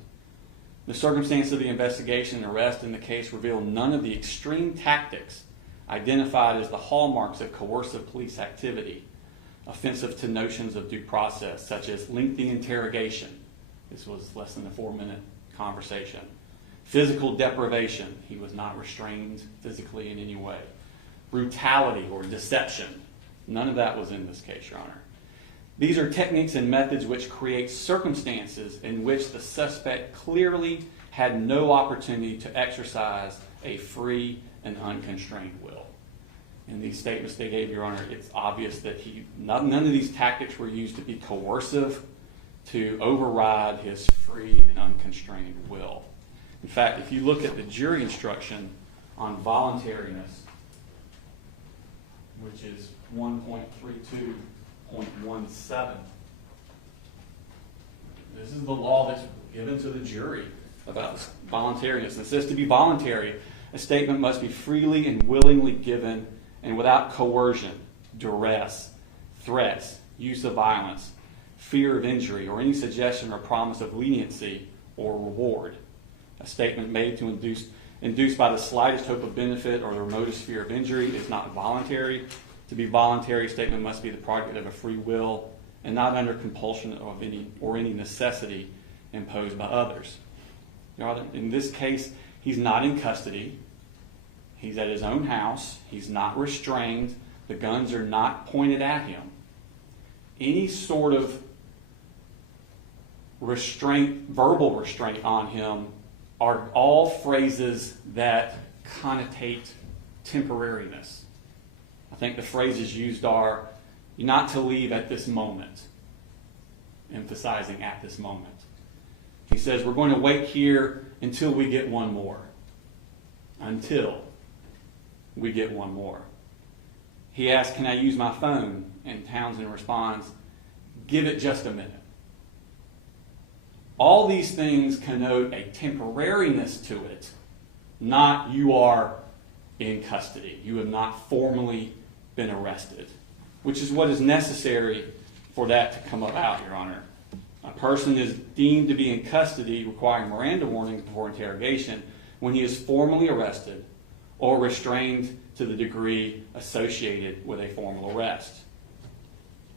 The circumstances of the investigation and arrest in the case reveal none of the extreme tactics identified as the hallmarks of coercive police activity, offensive to notions of due process, such as lengthy interrogation. This was less than a 4-minute conversation. Physical deprivation. He was not restrained physically in any way. Brutality or deception. None of that was in this case, Your Honor. These are techniques and methods which create circumstances in which the suspect clearly had no opportunity to exercise a free and unconstrained will. In these statements they gave, Your Honor, it's obvious that none of these tactics were used to be coercive, to override his free and unconstrained will. In fact, if you look at the jury instruction on voluntariness, which is 1.32.17, this is the law that's given to the jury about voluntariness. It says to be voluntary, a statement must be freely and willingly given and without coercion, duress, threats, use of violence, fear of injury, or any suggestion or promise of leniency or reward. A statement made to induced by the slightest hope of benefit or the remotest fear of injury is not voluntary. To be voluntary, a statement must be the product of a free will and not under compulsion of any necessity imposed by others. In this case, he's not in custody. He's at his own house. He's not restrained. The guns are not pointed at him. Any sort of restraint, verbal restraint on him, are all phrases that connotate temporariness. I think the phrases used are not to leave at this moment, emphasizing at this moment. He says, we're going to wait here until we get one more. Until we get one more. He asks, can I use my phone? And Townsend responds, give it just a minute. All these things connote a temporariness to it, not you are in custody. You have not formally been arrested, which is what is necessary for that to come about, Your Honor. A person is deemed to be in custody requiring Miranda warnings before interrogation when he is formally arrested or restrained to the degree associated with a formal arrest.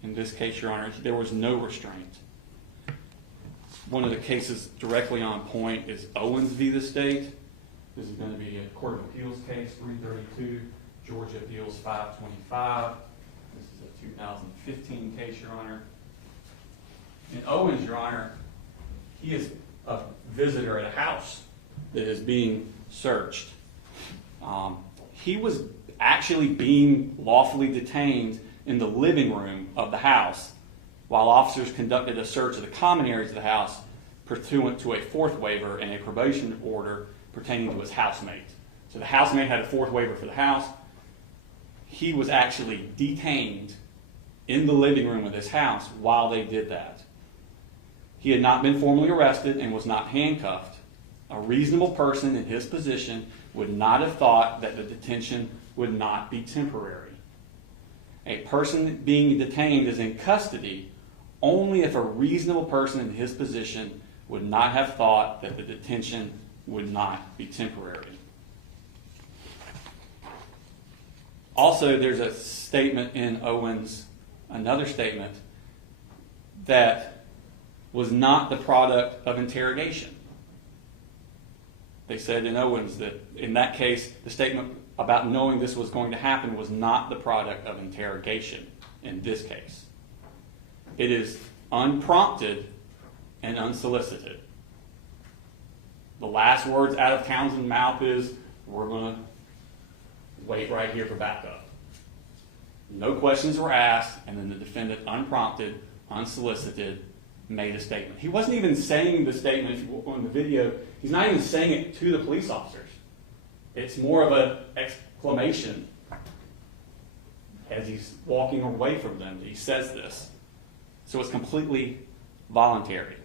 In this case, Your Honor, there was no restraint. One of the cases directly on point is Owens v. the State. This is going to be a Court of Appeals case, 332, Georgia Appeals 525. This is a 2015 case, Your Honor. In Owens, Your Honor, he is a visitor at a house that is being searched. He was actually being lawfully detained in the living room of the house while officers conducted a search of the common areas of the house pursuant to a fourth waiver and a probation order pertaining to his housemate. So the housemate had a fourth waiver for the house. He was actually detained in the living room of this house while they did that. He had not been formally arrested and was not handcuffed. A reasonable person in his position would not have thought that the detention would not be temporary. A person being detained is in custody only if a reasonable person in his position would not have thought that the detention would not be temporary. Also, there's a statement in Owens, another statement, that was not the product of interrogation. They said in Owens that in that case, the statement about knowing this was going to happen was not the product of interrogation in this case. It is unprompted and unsolicited. The last words out of Townsend's mouth is, we're going to wait right here for backup. No questions were asked, and then the defendant, unprompted, unsolicited, made a statement. He wasn't even saying the statement, if you look on the video, he's not even saying it to the police officers. It's more of an exclamation as he's walking away from them. He says this. So it's completely voluntary.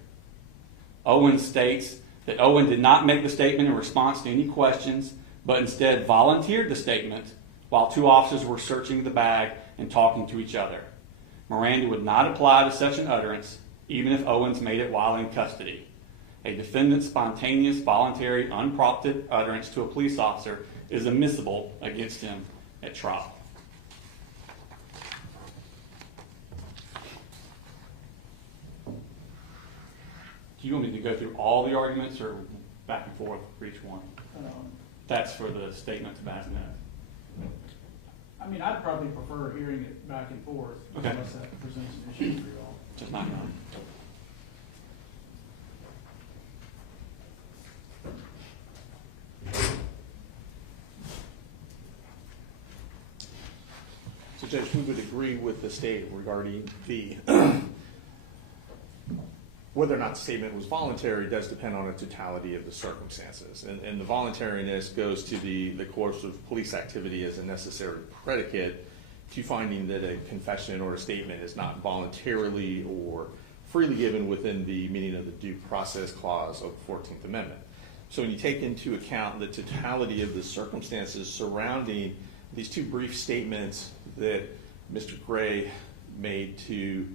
Owen states that Owen did not make the statement in response to any questions, but instead volunteered the statement while two officers were searching the bag and talking to each other. Miranda would not apply to such an utterance, even if Owens made it while in custody. A defendant's spontaneous, voluntary, unprompted utterance to a police officer is admissible against him at trial. Do you want me to go through all the arguments or back and forth for each one? That's for the statement to Bazinette. I mean, I'd probably prefer hearing it back and forth, Okay. unless that presents an issue for you all. Just not none. So Judge, we would agree with the state regarding the whether or not the statement was voluntary does depend on the totality of the circumstances. And the voluntariness goes to the course of police activity as a necessary predicate to finding that a confession or a statement is not voluntarily or freely given within the meaning of the due process clause of the 14th Amendment. So when you take into account the totality of the circumstances surrounding these two brief statements that Mr. Gray made to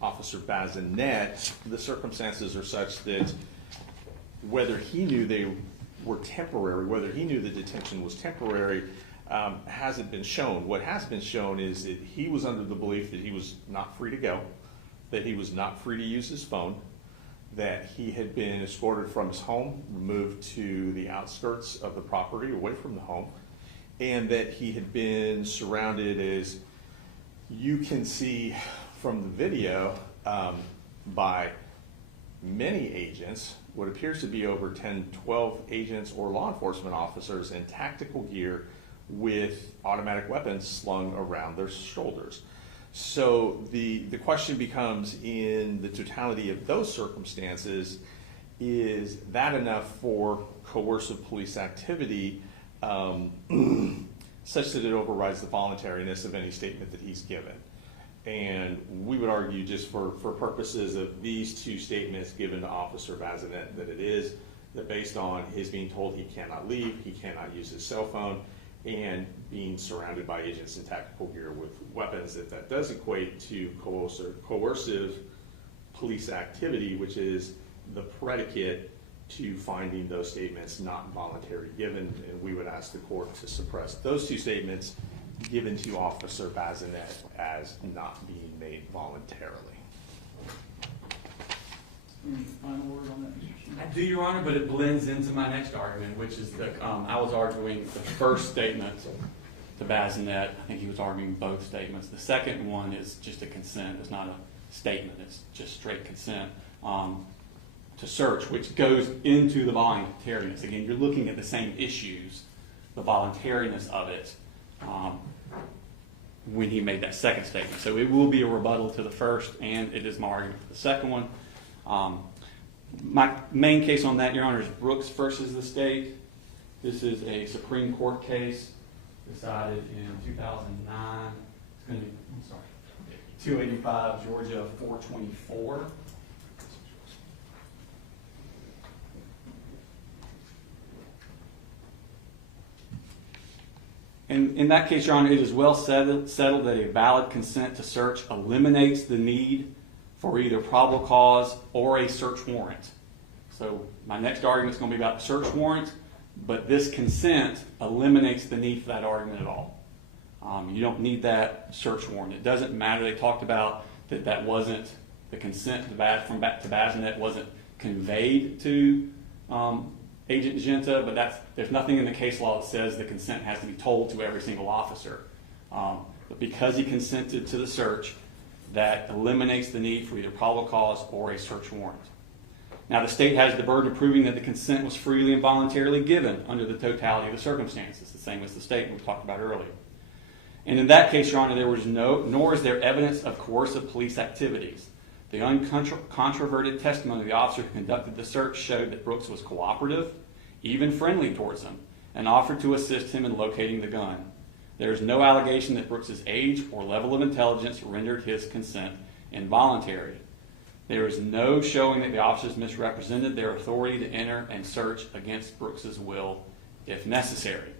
Officer Bazinette, the circumstances are such that whether he knew they were temporary, whether he knew the detention was temporary, hasn't been shown. What has been shown is that he was under the belief that he was not free to go, that he was not free to use his phone, that he had been escorted from his home, moved to the outskirts of the property, away from the home, and that he had been surrounded, as you can see from the video, by many agents, what appears to be over 10, 12 agents or law enforcement officers in tactical gear with automatic weapons slung around their shoulders. So the question becomes, in the totality of those circumstances, is that enough for coercive police activity such that it overrides the voluntariness of any statement that he's given? And we would argue, just for purposes of these two statements given to Officer Bazinette, that it is, that based on his being told he cannot leave, he cannot use his cell phone, and being surrounded by agents in tactical gear with weapons, that does equate to coercive police activity, which is the predicate to finding those statements not voluntary given, and we would ask the court to suppress those two statements given to Officer Bazinette as not being made voluntarily. Any final word on that, Mr. Smith? I do, Your Honor, but it blends into my next argument, which is that I was arguing the first statement to Bazinette. I think he was arguing both statements. The second one is just a consent. It's not a statement. It's just straight consent to search, which goes into the voluntariness. Again, you're looking at the same issues, the voluntariness of it, when he made that second statement. So it will be a rebuttal to the first, and it is my argument for the second one. My main case on that, Your Honor, is Brooks versus the state. This is a Supreme Court case decided in 2009. It's going to be, 285 Georgia 424. And in that case, Your Honor, it is well settled that a valid consent to search eliminates the need for either probable cause or a search warrant. So my next argument is going to be about the search warrant, but this consent eliminates the need for that argument at all. You don't need that search warrant. It doesn't matter. They talked about that wasn't the consent to Bazinette wasn't conveyed to Agent Genta, but there's nothing in the case law that says the consent has to be told to every single officer. But because he consented to the search, that eliminates the need for either probable cause or a search warrant. Now, the state has the burden of proving that the consent was freely and voluntarily given under the totality of the circumstances, the same as the statement we talked about earlier. And in that case, Your Honor, there was nor is there evidence of coercive police activities. The uncontroverted testimony of the officer who conducted the search showed that Brooks was cooperative, even friendly towards him, and offered to assist him in locating the gun. There is no allegation that Brooks's age or level of intelligence rendered his consent involuntary. There is no showing that the officers misrepresented their authority to enter and search against Brooks's will if necessary.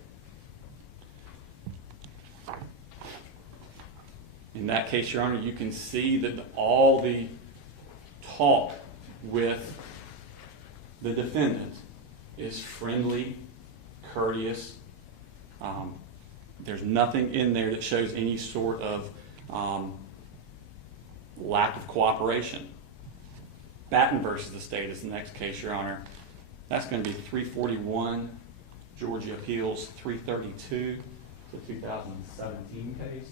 In that case, Your Honor, you can see that all the talk with the defendant is friendly, courteous. There's nothing in there that shows any sort of lack of cooperation. Batten versus the state is the next case, Your Honor. That's going to be 341, Georgia Appeals 332, the 2017 case.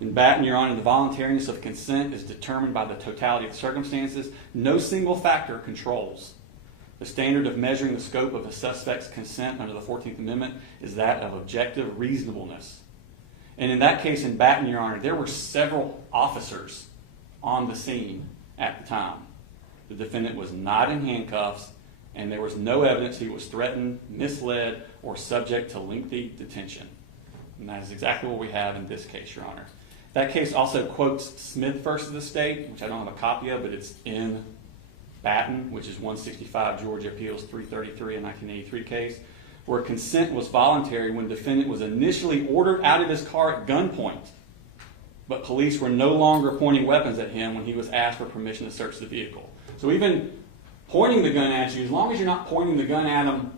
In Batten, Your Honor, the voluntariness of consent is determined by the totality of the circumstances. No single factor controls. The standard of measuring the scope of a suspect's consent under the 14th Amendment is that of objective reasonableness. And in that case, in Batten, Your Honor, there were several officers on the scene at the time. The defendant was not in handcuffs, and there was no evidence he was threatened, misled, or subject to lengthy detention. And that is exactly what we have in this case, Your Honor. That case also quotes Smith versus the state, which I don't have a copy of, but it's in Batten, which is 165 Georgia Appeals 333, a 1983 case, where consent was voluntary when the defendant was initially ordered out of his car at gunpoint, but police were no longer pointing weapons at him when he was asked for permission to search the vehicle. So even pointing the gun at you, as long as you're not pointing the gun at them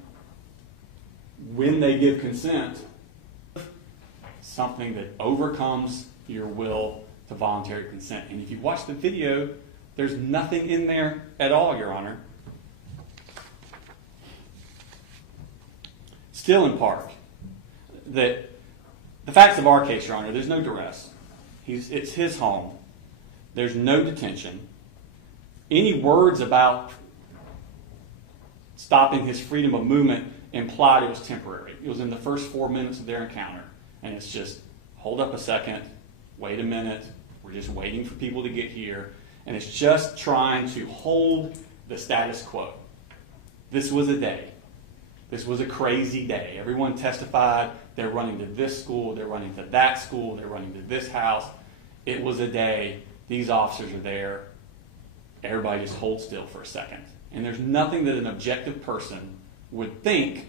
when they give consent, something that overcomes your will to voluntary consent. And if you watch the video, there's nothing in there at all, Your Honor. Still in Park, that the facts of our case, Your Honor, there's no duress. It's his home. There's no detention. Any words about stopping his freedom of movement implied it was temporary. It was in the first 4 minutes of their encounter. And it's just, hold up a second, wait a minute, we're just waiting for people to get here. And it's just trying to hold the status quo. This was a day. This was a crazy day. Everyone testified. They're running to this school, they're running to that school, they're running to this house. It was a day. These officers are there. Everybody just hold still for a second. And there's nothing that an objective person would think,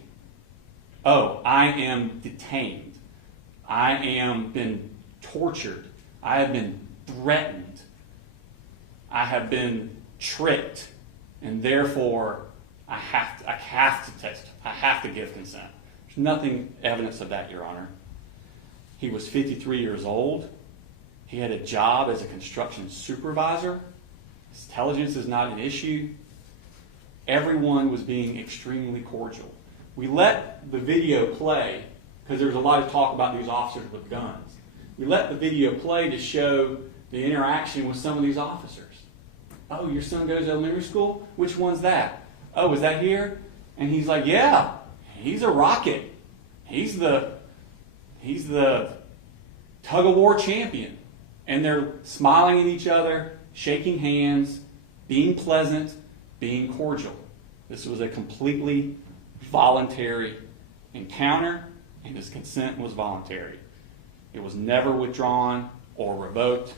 oh, I am detained. I am been tortured. I have been threatened. I have been tricked. And therefore, I have to test. I have to give consent. There's nothing evidence of that, Your Honor. He was 53 years old. He had a job as a construction supervisor. His intelligence is not an issue. Everyone was being extremely cordial. We let the video play because there was a lot of talk about these officers with guns. We let the video play to show the interaction with some of these officers. Oh, your son goes to elementary school? Which one's that? Oh, is that here? And he's like, yeah, he's a rocket. He's the tug-of-war champion. And they're smiling at each other, shaking hands, being pleasant, being cordial. This was a completely voluntary encounter, and his consent was voluntary. It was never withdrawn or revoked.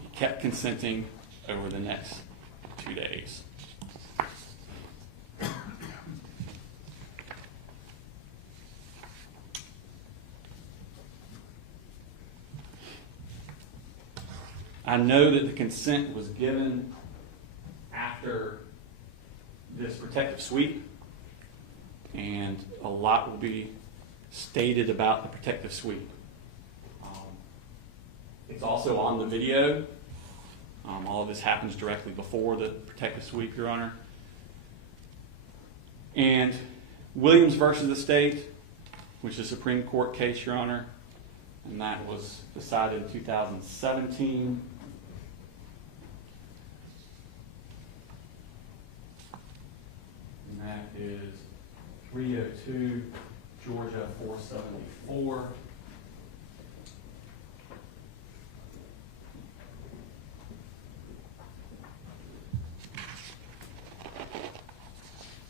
He kept consenting over the next 2 days. I know that the consent was given after this protective sweep, and a lot will be stated about the protective sweep. It's also on the video. All of this happens directly before the protective sweep, Your Honor. And Williams versus the state, which is a Supreme Court case, Your Honor, and that was decided in 2017. And that is 302 Georgia 474.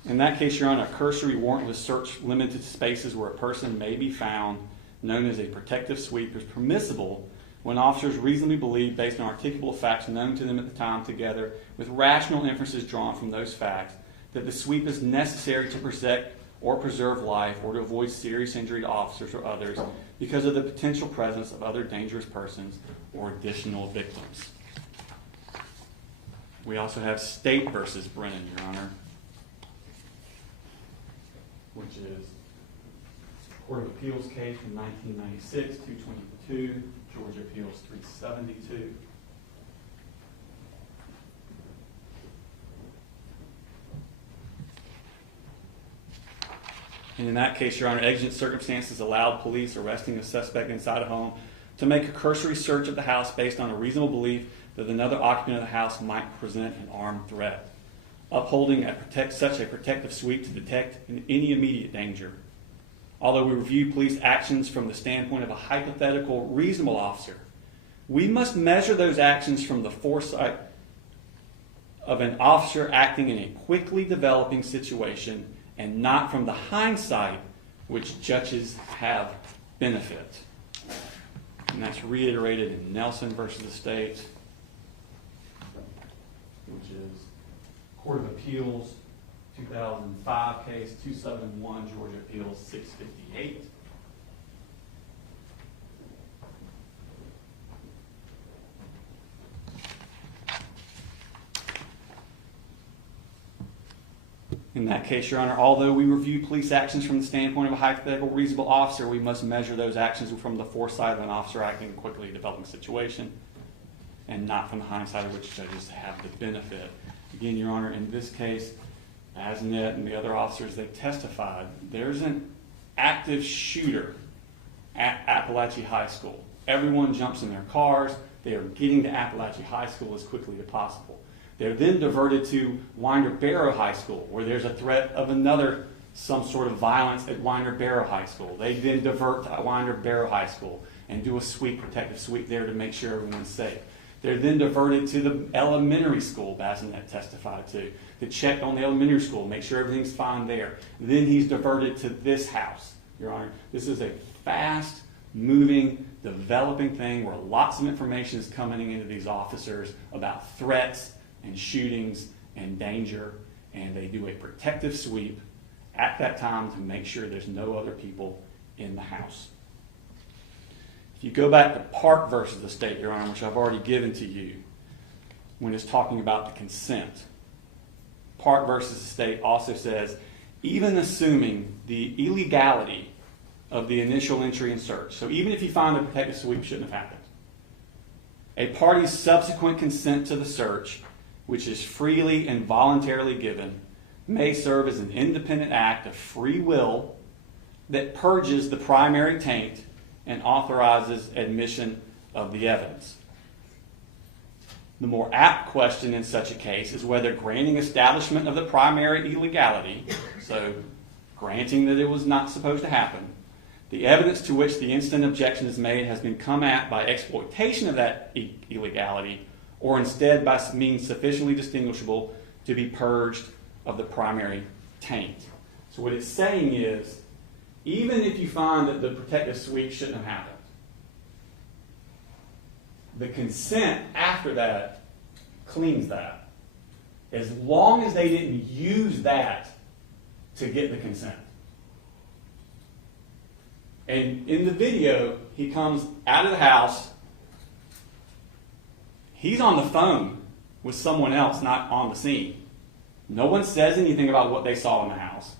In that case, Your Honor, a cursory warrantless search limited to spaces where a person may be found, known as a protective sweep, is permissible when officers reasonably believe, based on articulable facts known to them at the time, together with rational inferences drawn from those facts, that the sweep is necessary to protect or preserve life or to avoid serious injury to officers or others because of the potential presence of other dangerous persons or additional victims. We also have State versus Brennan, Your Honor, which is Court of Appeals case from 1996, 222, Georgia Appeals 372. And in that case, Your Honor, exigent circumstances allowed police arresting a suspect inside a home to make a cursory search of the house based on a reasonable belief that another occupant of the house might present an armed threat, upholding such a protective sweep to detect any immediate danger. Although we review police actions from the standpoint of a hypothetical reasonable officer, we must measure those actions from the foresight of an officer acting in a quickly developing situation and not from the hindsight which judges have benefit. And that's reiterated in Nelson versus the state, which is Court of Appeals 2005 case 271, Georgia Appeals 658. In that case, Your Honor, although we review police actions from the standpoint of a hypothetical reasonable officer, we must measure those actions from the foresight of an officer acting in a quickly developing situation and not from the hindsight of which judges have the benefit. Again, Your Honor, in this case, Bazinette and the other officers, they testified, there's an active shooter at Apalachee High School. Everyone jumps in their cars. They are getting to Apalachee High School as quickly as possible. They're then diverted to Winder Barrow High School, where there's a threat of some sort of violence at Winder Barrow High School. They then divert to Winder Barrow High School and do a protective sweep there to make sure everyone's safe. They're then diverted to the elementary school, Bazinette testified to check on the elementary school, make sure everything's fine there. Then he's diverted to this house, Your Honor. This is a fast-moving, developing thing where lots of information is coming into these officers about threats and shootings and danger, and they do a protective sweep at that time to make sure there's no other people in the house. If you go back to Park versus the state, Your Honor, which I've already given to you, when it's talking about the consent, Park versus the state also says, even assuming the illegality of the initial entry and search, so even if you find the protective sweep shouldn't have happened, a party's subsequent consent to the search, which is freely and voluntarily given, may serve as an independent act of free will that purges the primary taint and authorizes admission of the evidence. The more apt question in such a case is whether granting establishment of the primary illegality, so granting that it was not supposed to happen, the evidence to which the instant objection is made has been come at by exploitation of that illegality, or instead by means sufficiently distinguishable to be purged of the primary taint. So what it's saying is, even if you find that the protective sweep shouldn't have happened, the consent after that cleans that, as long as they didn't use that to get the consent. And in the video, he comes out of the house. He's on the phone with someone else, not on the scene. No one says anything about what they saw in the house.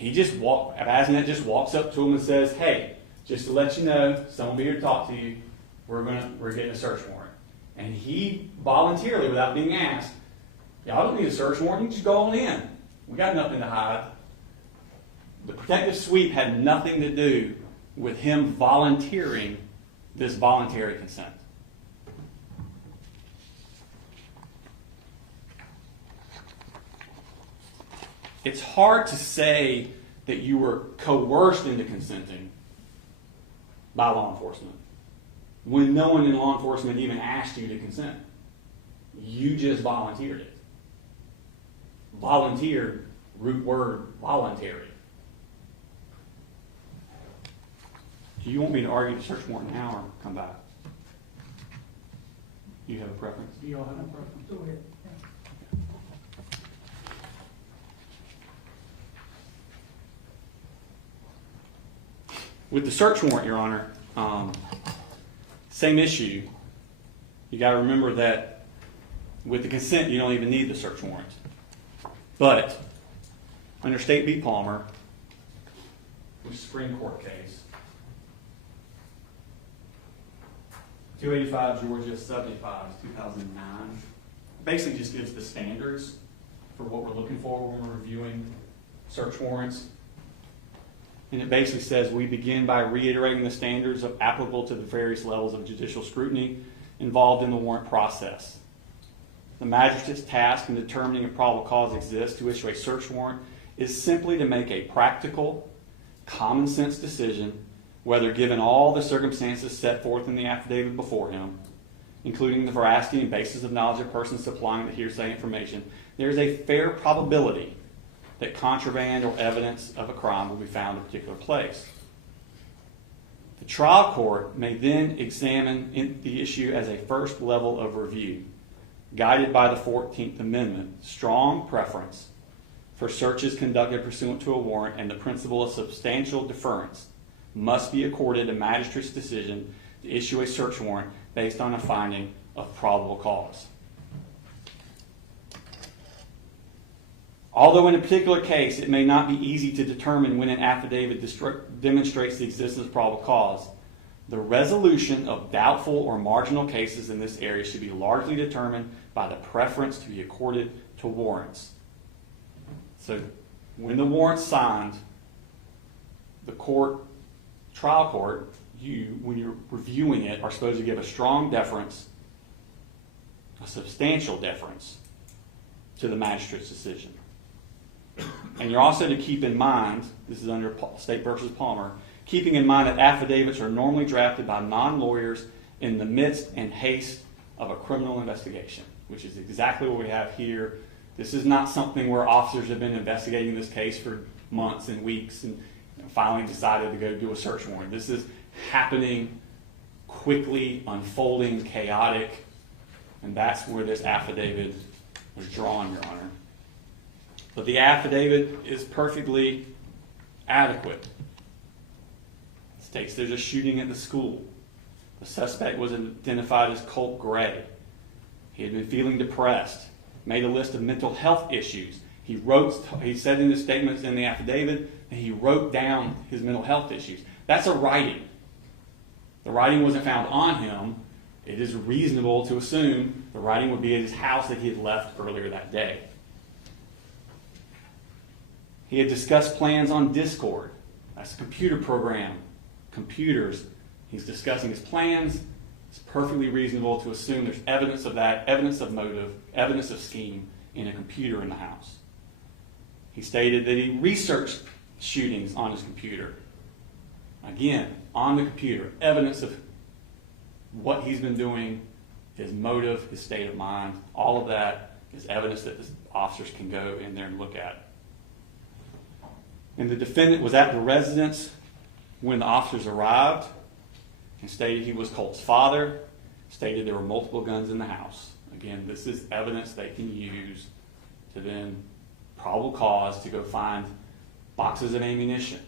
Bazinette just walks up to him and says, "Hey, just to let you know, someone will be here to talk to you. We're getting a search warrant." And he voluntarily, without being asked, "Y'all don't need a search warrant. You can just go on in. We got nothing to hide." The protective sweep had nothing to do with him volunteering this voluntary consent. It's hard to say that you were coerced into consenting by law enforcement when no one in law enforcement even asked you to consent. You just volunteered it. Volunteered, root word, voluntary. Do you want me to argue the search warrant now or come back? Do you have a preference? Do you all have a preference? Go ahead. With the search warrant, Your Honor, same issue. You got to remember that with the consent, you don't even need the search warrant. But under State v. Palmer, which is a Supreme Court case, 285 Georgia 75, 2009, basically just gives the standards for what we're looking for when we're reviewing search warrants. And it basically says we begin by reiterating the standards applicable to the various levels of judicial scrutiny involved in the warrant process. The magistrate's task in determining if probable cause exists to issue a search warrant is simply to make a practical, common sense decision whether, given all the circumstances set forth in the affidavit before him, including the veracity and basis of knowledge of persons supplying the hearsay information, there is a fair probability that contraband or evidence of a crime will be found in a particular place. The trial court may then examine the issue as a first level of review, guided by the 14th Amendment, strong preference for searches conducted pursuant to a warrant, and the principle of substantial deference must be accorded a magistrate's decision to issue a search warrant based on a finding of probable cause. Although in a particular case it may not be easy to determine when an affidavit demonstrates the existence of probable cause, the resolution of doubtful or marginal cases in this area should be largely determined by the preference to be accorded to warrants. So when the warrant's signed, the trial court, when you're reviewing it, are supposed to give a strong deference, a substantial deference to the magistrate's decision. And you're also to keep in mind, this is under State v. Palmer, keeping in mind that affidavits are normally drafted by non-lawyers in the midst and haste of a criminal investigation, which is exactly what we have here. This is not something where officers have been investigating this case for months and weeks and finally decided to go do a search warrant. This is happening quickly, unfolding, chaotic, and that's where this affidavit was drawn, Your Honor. But the affidavit is perfectly adequate. It states there's a shooting at the school. The suspect was identified as Colin Gray. He had been feeling depressed, made a list of mental health issues. He said in his statements in the affidavit that he wrote down his mental health issues. That's a writing. The writing wasn't found on him. It is reasonable to assume the writing would be at his house that he had left earlier that day. He had discussed plans on Discord. That's a computer program. Computers. He's discussing his plans. It's perfectly reasonable to assume there's evidence of that, evidence of motive, evidence of scheme in a computer in the house. He stated that he researched shootings on his computer. Again, on the computer, evidence of what he's been doing, his motive, his state of mind, all of that is evidence that the officers can go in there and look at. And the defendant was at the residence when the officers arrived and stated he was Colt's father, stated there were multiple guns in the house. Again, this is evidence they can use to then probable cause to go find boxes of ammunition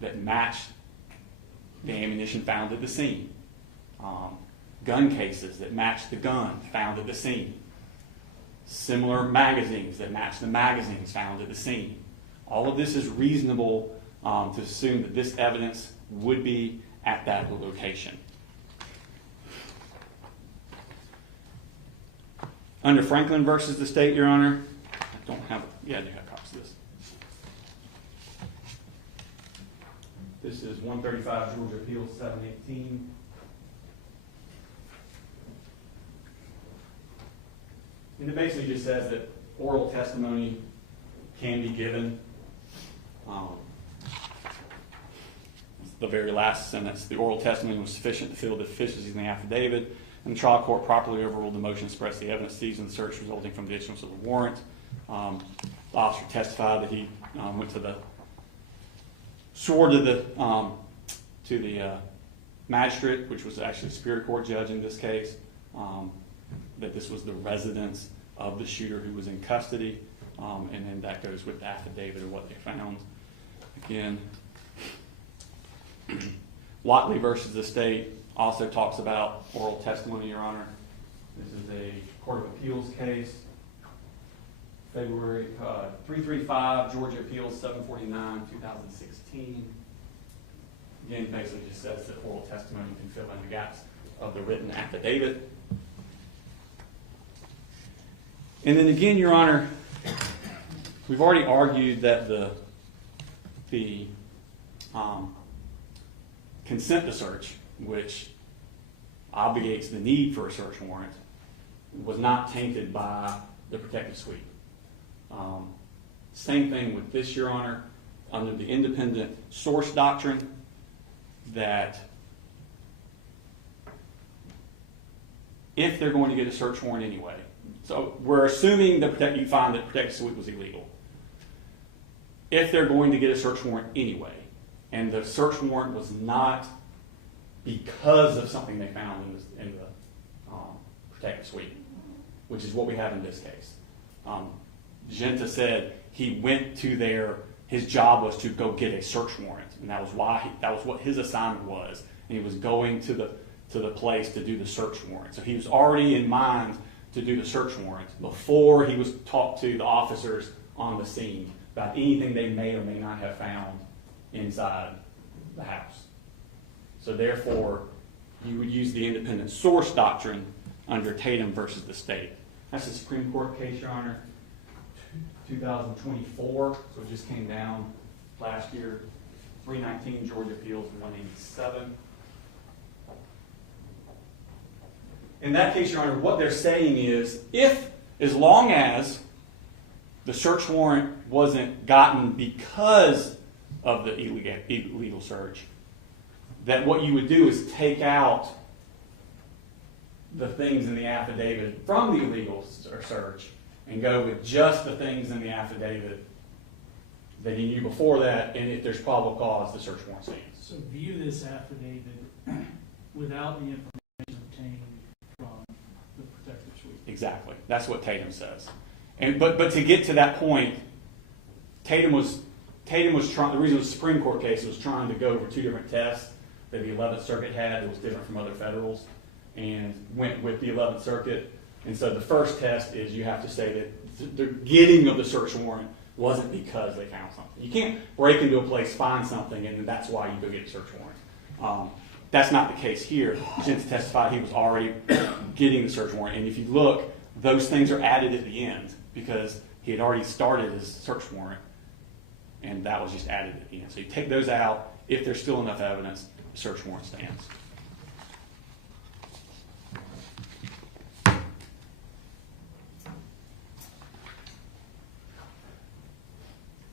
that match the ammunition found at the scene. Gun cases that match the gun found at the scene. similar magazines that match the magazines found at the scene. All of this is reasonable to assume that this evidence would be at that location. Under Franklin versus the state, Your Honor, I don't have, yeah, I do have copies of this. This is 135 Georgia Appeals 718. And it basically just says that oral testimony can be given. The very last sentence, the oral testimony was sufficient to fill the deficiencies in the affidavit, and the trial court properly overruled the motion to suppress the evidence seized in the search resulting from the issuance of the warrant. The officer testified that he went to the, swore to the magistrate, which was actually a Superior Court judge in this case, that this was the residence of the shooter who was in custody, and then that goes with the affidavit of what they found. Again, Watley versus the state also talks about oral testimony, Your Honor. This is a Court of Appeals case, February 335 Georgia Appeals 749 2016. Again, basically just says that oral testimony can fill in the gaps of the written affidavit. And then again, Your Honor, we've already argued that the consent to search, which obligates the need for a search warrant, was not tainted by the protective sweep. Same thing with this, Your Honor, under the independent source doctrine, that if they're going to get a search warrant anyway, so we're assuming that you find that protective sweep was illegal. If they're going to get a search warrant anyway, and the search warrant was not because of something they found in the protective sweep, which is what we have in this case. Genta said he went to his job was to go get a search warrant, and that was what his assignment was, and he was going to the place to do the search warrant. So he was already in mind to do the search warrant before he was talked to the officers on the scene about anything they may or may not have found inside the house. So therefore, you would use the independent source doctrine under Tatum versus the state. That's a Supreme Court case, Your Honor, 2024, so it just came down last year, 319 Georgia Appeals 187. In that case, Your Honor, what they're saying is, as long as the search warrant wasn't gotten because of the illegal search, that what you would do is take out the things in the affidavit from the illegal search and go with just the things in the affidavit that he knew before that, and if there's probable cause, the search warrant stands. So view this affidavit without the information obtained from the protective sweep. Exactly. That's what Tatum says. But to get to that point, Tatum was trying. The reason it was a Supreme Court case was trying to go over two different tests that the 11th Circuit had that was different from other federals, and went with the 11th Circuit. And so the first test is you have to say that the getting of the search warrant wasn't because they found something. You can't break into a place, find something, and that's why you go get a search warrant. That's not the case here. Genta testified he was already getting the search warrant, and if you look, those things are added at the end because he had already started his search warrant, and that was just added at the end. So you take those out. If there's still enough evidence, the search warrant stands.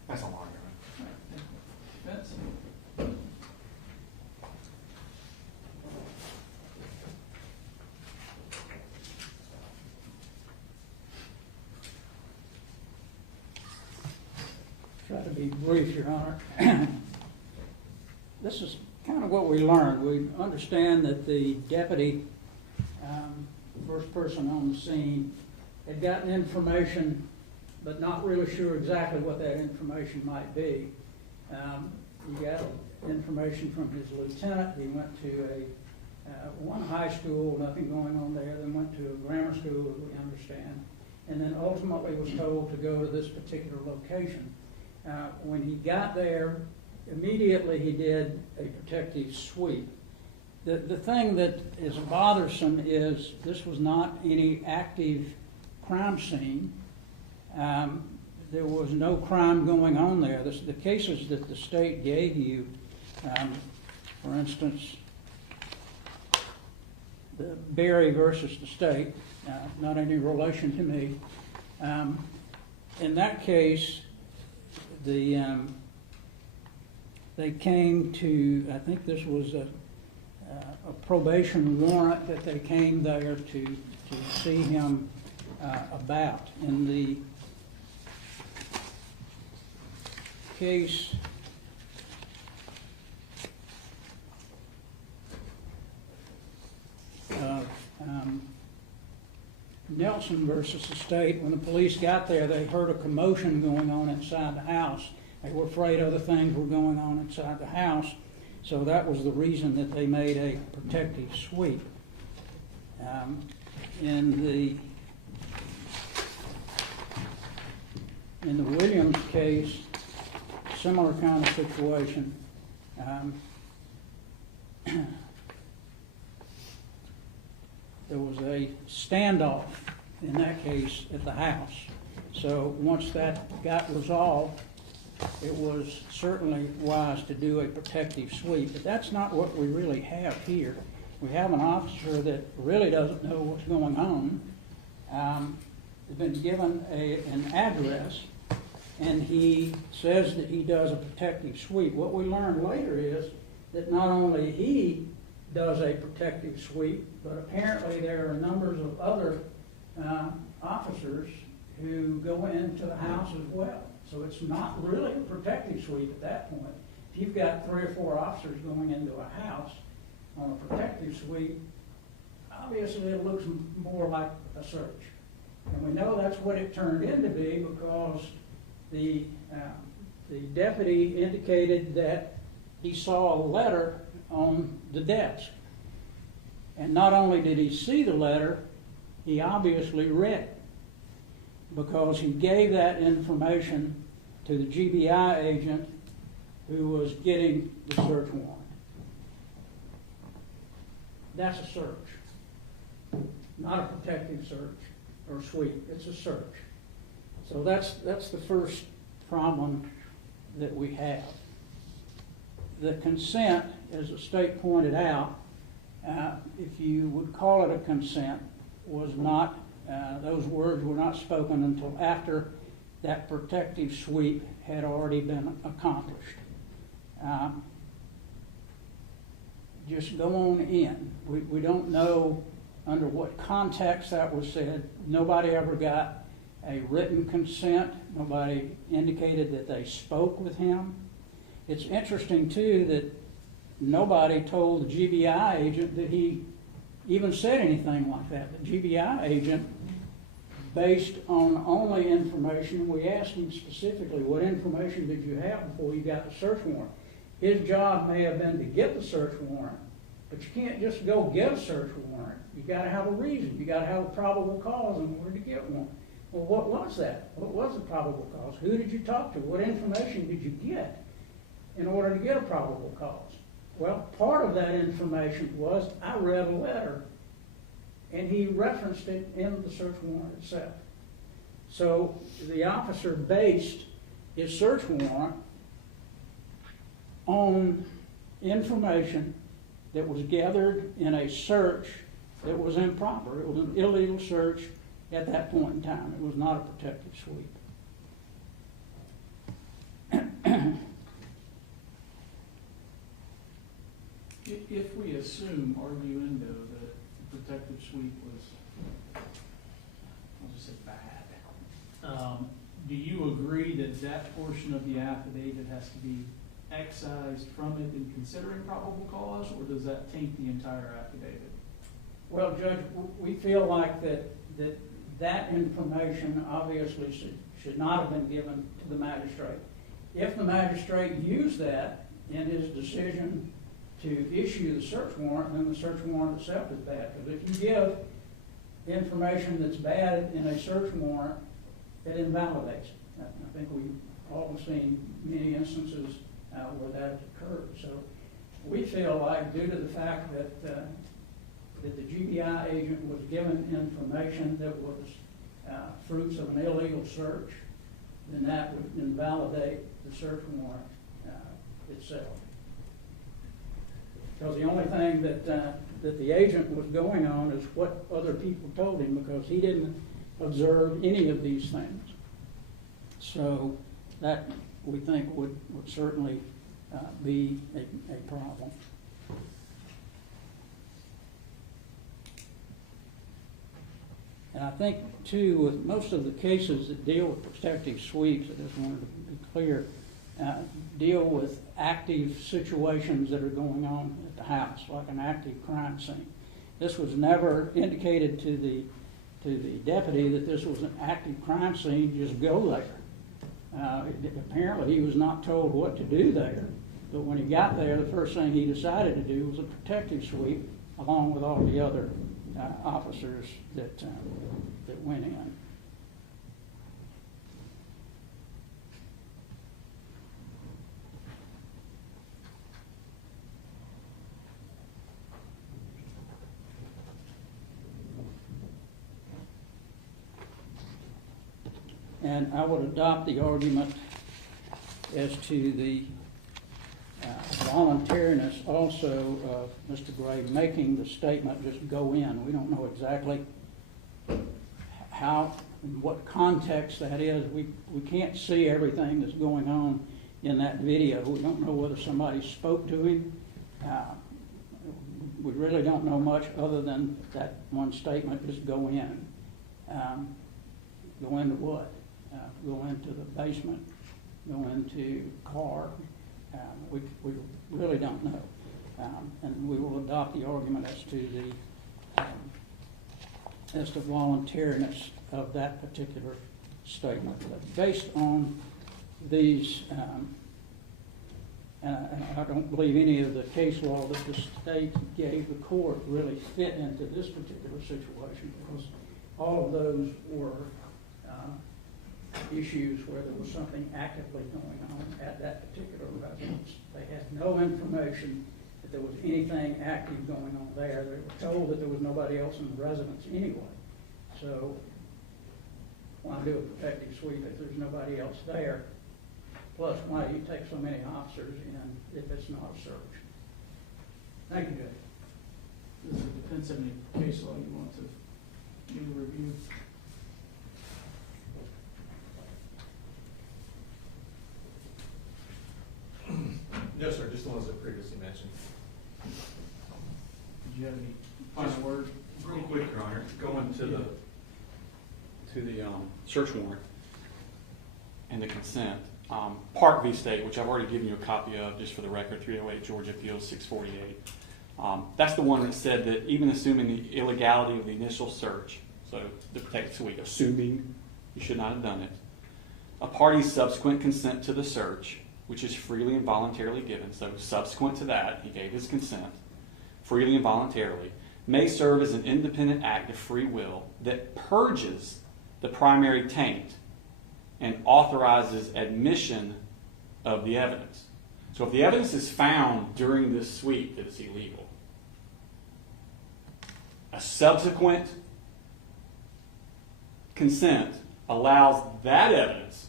That's all I'm All right, thank you. Vince? Try to be brief, Your Honor. This is kind of what we learned. We understand that the deputy, first person on the scene, had gotten information, but not really sure exactly what that information might be. He got information from his lieutenant. He went to one high school, nothing going on there, then went to a grammar school, as we understand. and then ultimately was told to go to this particular location. When he got there, immediately he did a protective sweep. The thing that is bothersome is this was not any active crime scene. There was no crime going on there. The cases that the state gave you, for instance, the Berry versus the state, not any relation to me. In that case, they came to, I think this was a probation warrant that they came there to see him about. In the case of Nelson versus the state, when the police got there, they heard a commotion going on inside the house. They were afraid other things were going on inside the house, so that was the reason that they made a protective sweep. In the Williams case, similar kind of situation. There was a standoff in that case at the house. So once that got resolved, it was certainly wise to do a protective sweep. But that's not what we really have here. We have an officer that really doesn't know what's going on. He's been given an address, and he says that he does a protective sweep. What we learned later is that not only he does a protective sweep, but apparently there are numbers of other officers who go into the house as well. So it's not really a protective sweep at that point. If you've got 3 or 4 officers going into a house on a protective sweep, obviously it looks more like a search. And we know that's what it turned into be because the deputy indicated that he saw a letter on the desk. And not only did he see the letter, he obviously read it because he gave that information to the GBI agent who was getting the search warrant. That's a search, not a protective search or sweep. It's a search. So that's the first problem that we have. The consent, as the state pointed out, if you would call it a consent, was not, those words were not spoken until after that protective sweep had already been accomplished. Just go on in. We don't know under what context that was said. Nobody ever got a written consent. Nobody indicated that they spoke with him. It's interesting, too, that nobody told the GBI agent that he even said anything like that. The GBI agent, based on only information, we asked him specifically, what information did you have before you got the search warrant? His job may have been to get the search warrant, but you can't just go get a search warrant. You got to have a reason. You got to have a probable cause in order to get one. Well, what was that? What was the probable cause? Who did you talk to? What information did you get in order to get a probable cause? Well, part of that information was I read a letter, and he referenced it in the search warrant itself. So the officer based his search warrant on information that was gathered in a search that was improper. It was an illegal search at that point in time. It was not a protective sweep. If we assume, arguendo, that the protective sweep was, I'll just say bad, do you agree that that portion of the affidavit has to be excised from it in considering probable cause, or does that taint the entire affidavit? Well, Judge, we feel like that information obviously should not have been given to the magistrate. If the magistrate used that in his decision to issue the search warrant, then the search warrant itself is bad. Because if you give information that's bad in a search warrant, it invalidates it. I think we've all seen many instances where that has occurred. So we feel like, due to the fact that the GBI agent was given information that was fruits of an illegal search, then that would invalidate the search warrant itself. Because the only thing that the agent was going on is what other people told him, because he didn't observe any of these things. So that, we think, would certainly be a problem. And I think, too, with most of the cases that deal with protective sweeps, I just wanted to be clear, deal with active situations that are going on at the house, like an active crime scene. This was never indicated to the deputy that this was an active crime scene. Just go there. Apparently, he was not told what to do there. But when he got there, the first thing he decided to do was a protective sweep, along with all the other officers that went in. And I would adopt the argument as to the voluntariness also of Mr. Gray making the statement, just go in. We don't know exactly how, in what context that is. We can't see everything that's going on in that video. We don't know whether somebody spoke to him. We really don't know much other than that one statement, just go in. Go into what? Go into the basement, go into the car. We really don't know. And we will adopt the argument as to voluntariness of that particular statement. But based on these, and I don't believe any of the case law that the state gave the court really fit into this particular situation, because all of those were issues where there was something actively going on at that particular residence. They had no information that there was anything active going on there. They were told that there was nobody else in the residence anyway. So why do a protective sweep if there's nobody else there? Plus, why do you take so many officers in if it's not a search? Thank you, Judge. Does the defense have any case law you want to review? No, sir, just the ones that previously mentioned. Did you have any final word? Real quick, Your Honor, going to the search warrant and the consent. Park v. State, which I've already given you a copy of, just for the record, 308 Georgia Appeals 648. That's the one that said that even assuming the illegality of the initial search, so the protective sweep, assuming you should not have done it, a party's subsequent consent to the search, which is freely and voluntarily given, so subsequent to that, he gave his consent, freely and voluntarily, may serve as an independent act of free will that purges the primary taint and authorizes admission of the evidence. So if the evidence is found during this sweep that it's illegal, a subsequent consent allows that evidence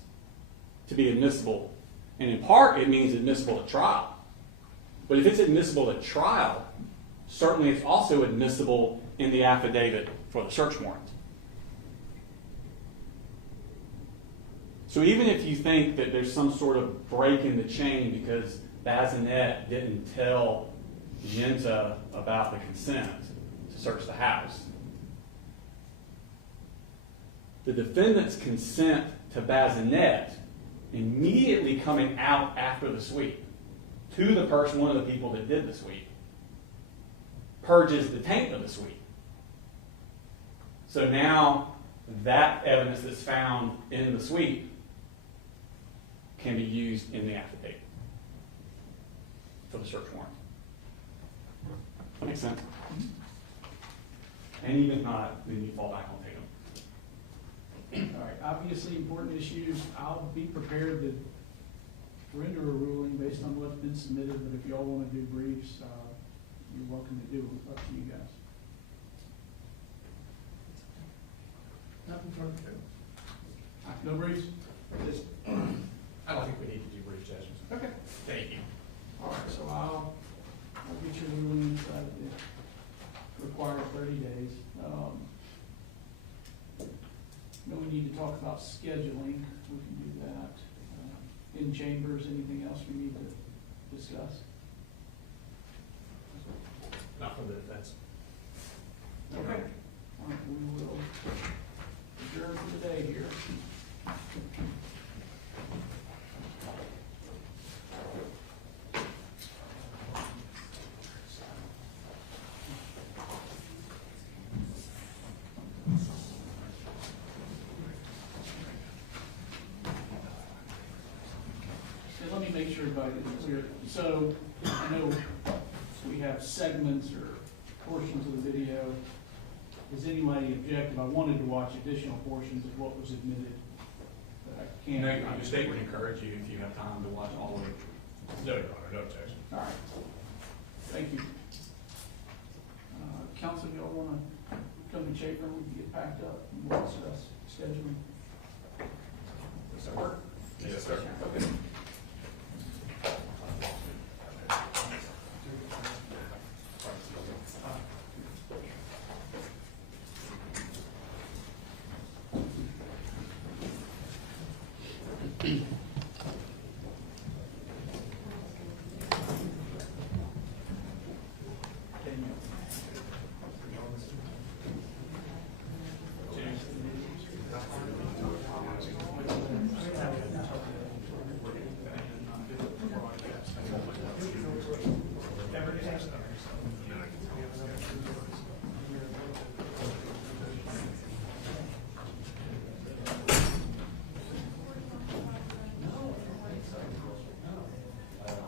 to be admissible. And in part, it means admissible at trial. But if it's admissible at trial, certainly it's also admissible in the affidavit for the search warrant. So even if you think that there's some sort of break in the chain because Bazinette didn't tell Genta about the consent to search the house, the defendant's consent to Bazinette immediately coming out after the sweep to the person, one of the people that did the sweep, purges the taint of the sweep. So now that evidence that's found in the sweep can be used in the affidavit for the search warrant. That makes sense? And even if not, then you fall back on Tatum. All right, obviously important issues. I'll be prepared to render a ruling based on what's been submitted, but if y'all want to do briefs, you're welcome to do them. Up to you guys. Nothing further. No briefs? Just, I don't think we need to do brief sessions. Okay. Thank you. All right, so I'll get your ruling inside the required 30 days. Then we need to talk about scheduling. We can do that. In chambers, anything else we need to discuss? Not from the defense. Okay. All right, we will adjourn for the day here. Let me make sure everybody is clear. So I know we have segments or portions of the video. Is anybody objective? I wanted to watch additional portions of what was admitted, but I can't. No, the state would encourage you, if you have time, to watch all of it. No, Your Honor, no objection. All right. Thank you. Council, y'all want to come to chamber? We can get packed up and we'll discuss scheduling. Does that work? Yes, sir. Okay.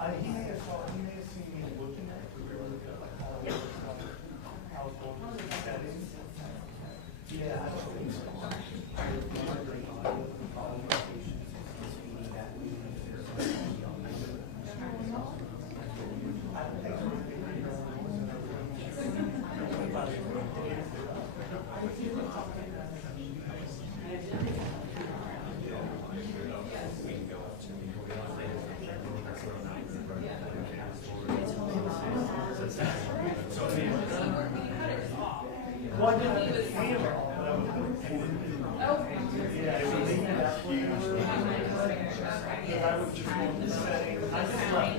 He may have seen me looking at it. Household settings. Yeah, I don't think Well, I didn't understand it, but I was yeah, it was because I was just going to say, I just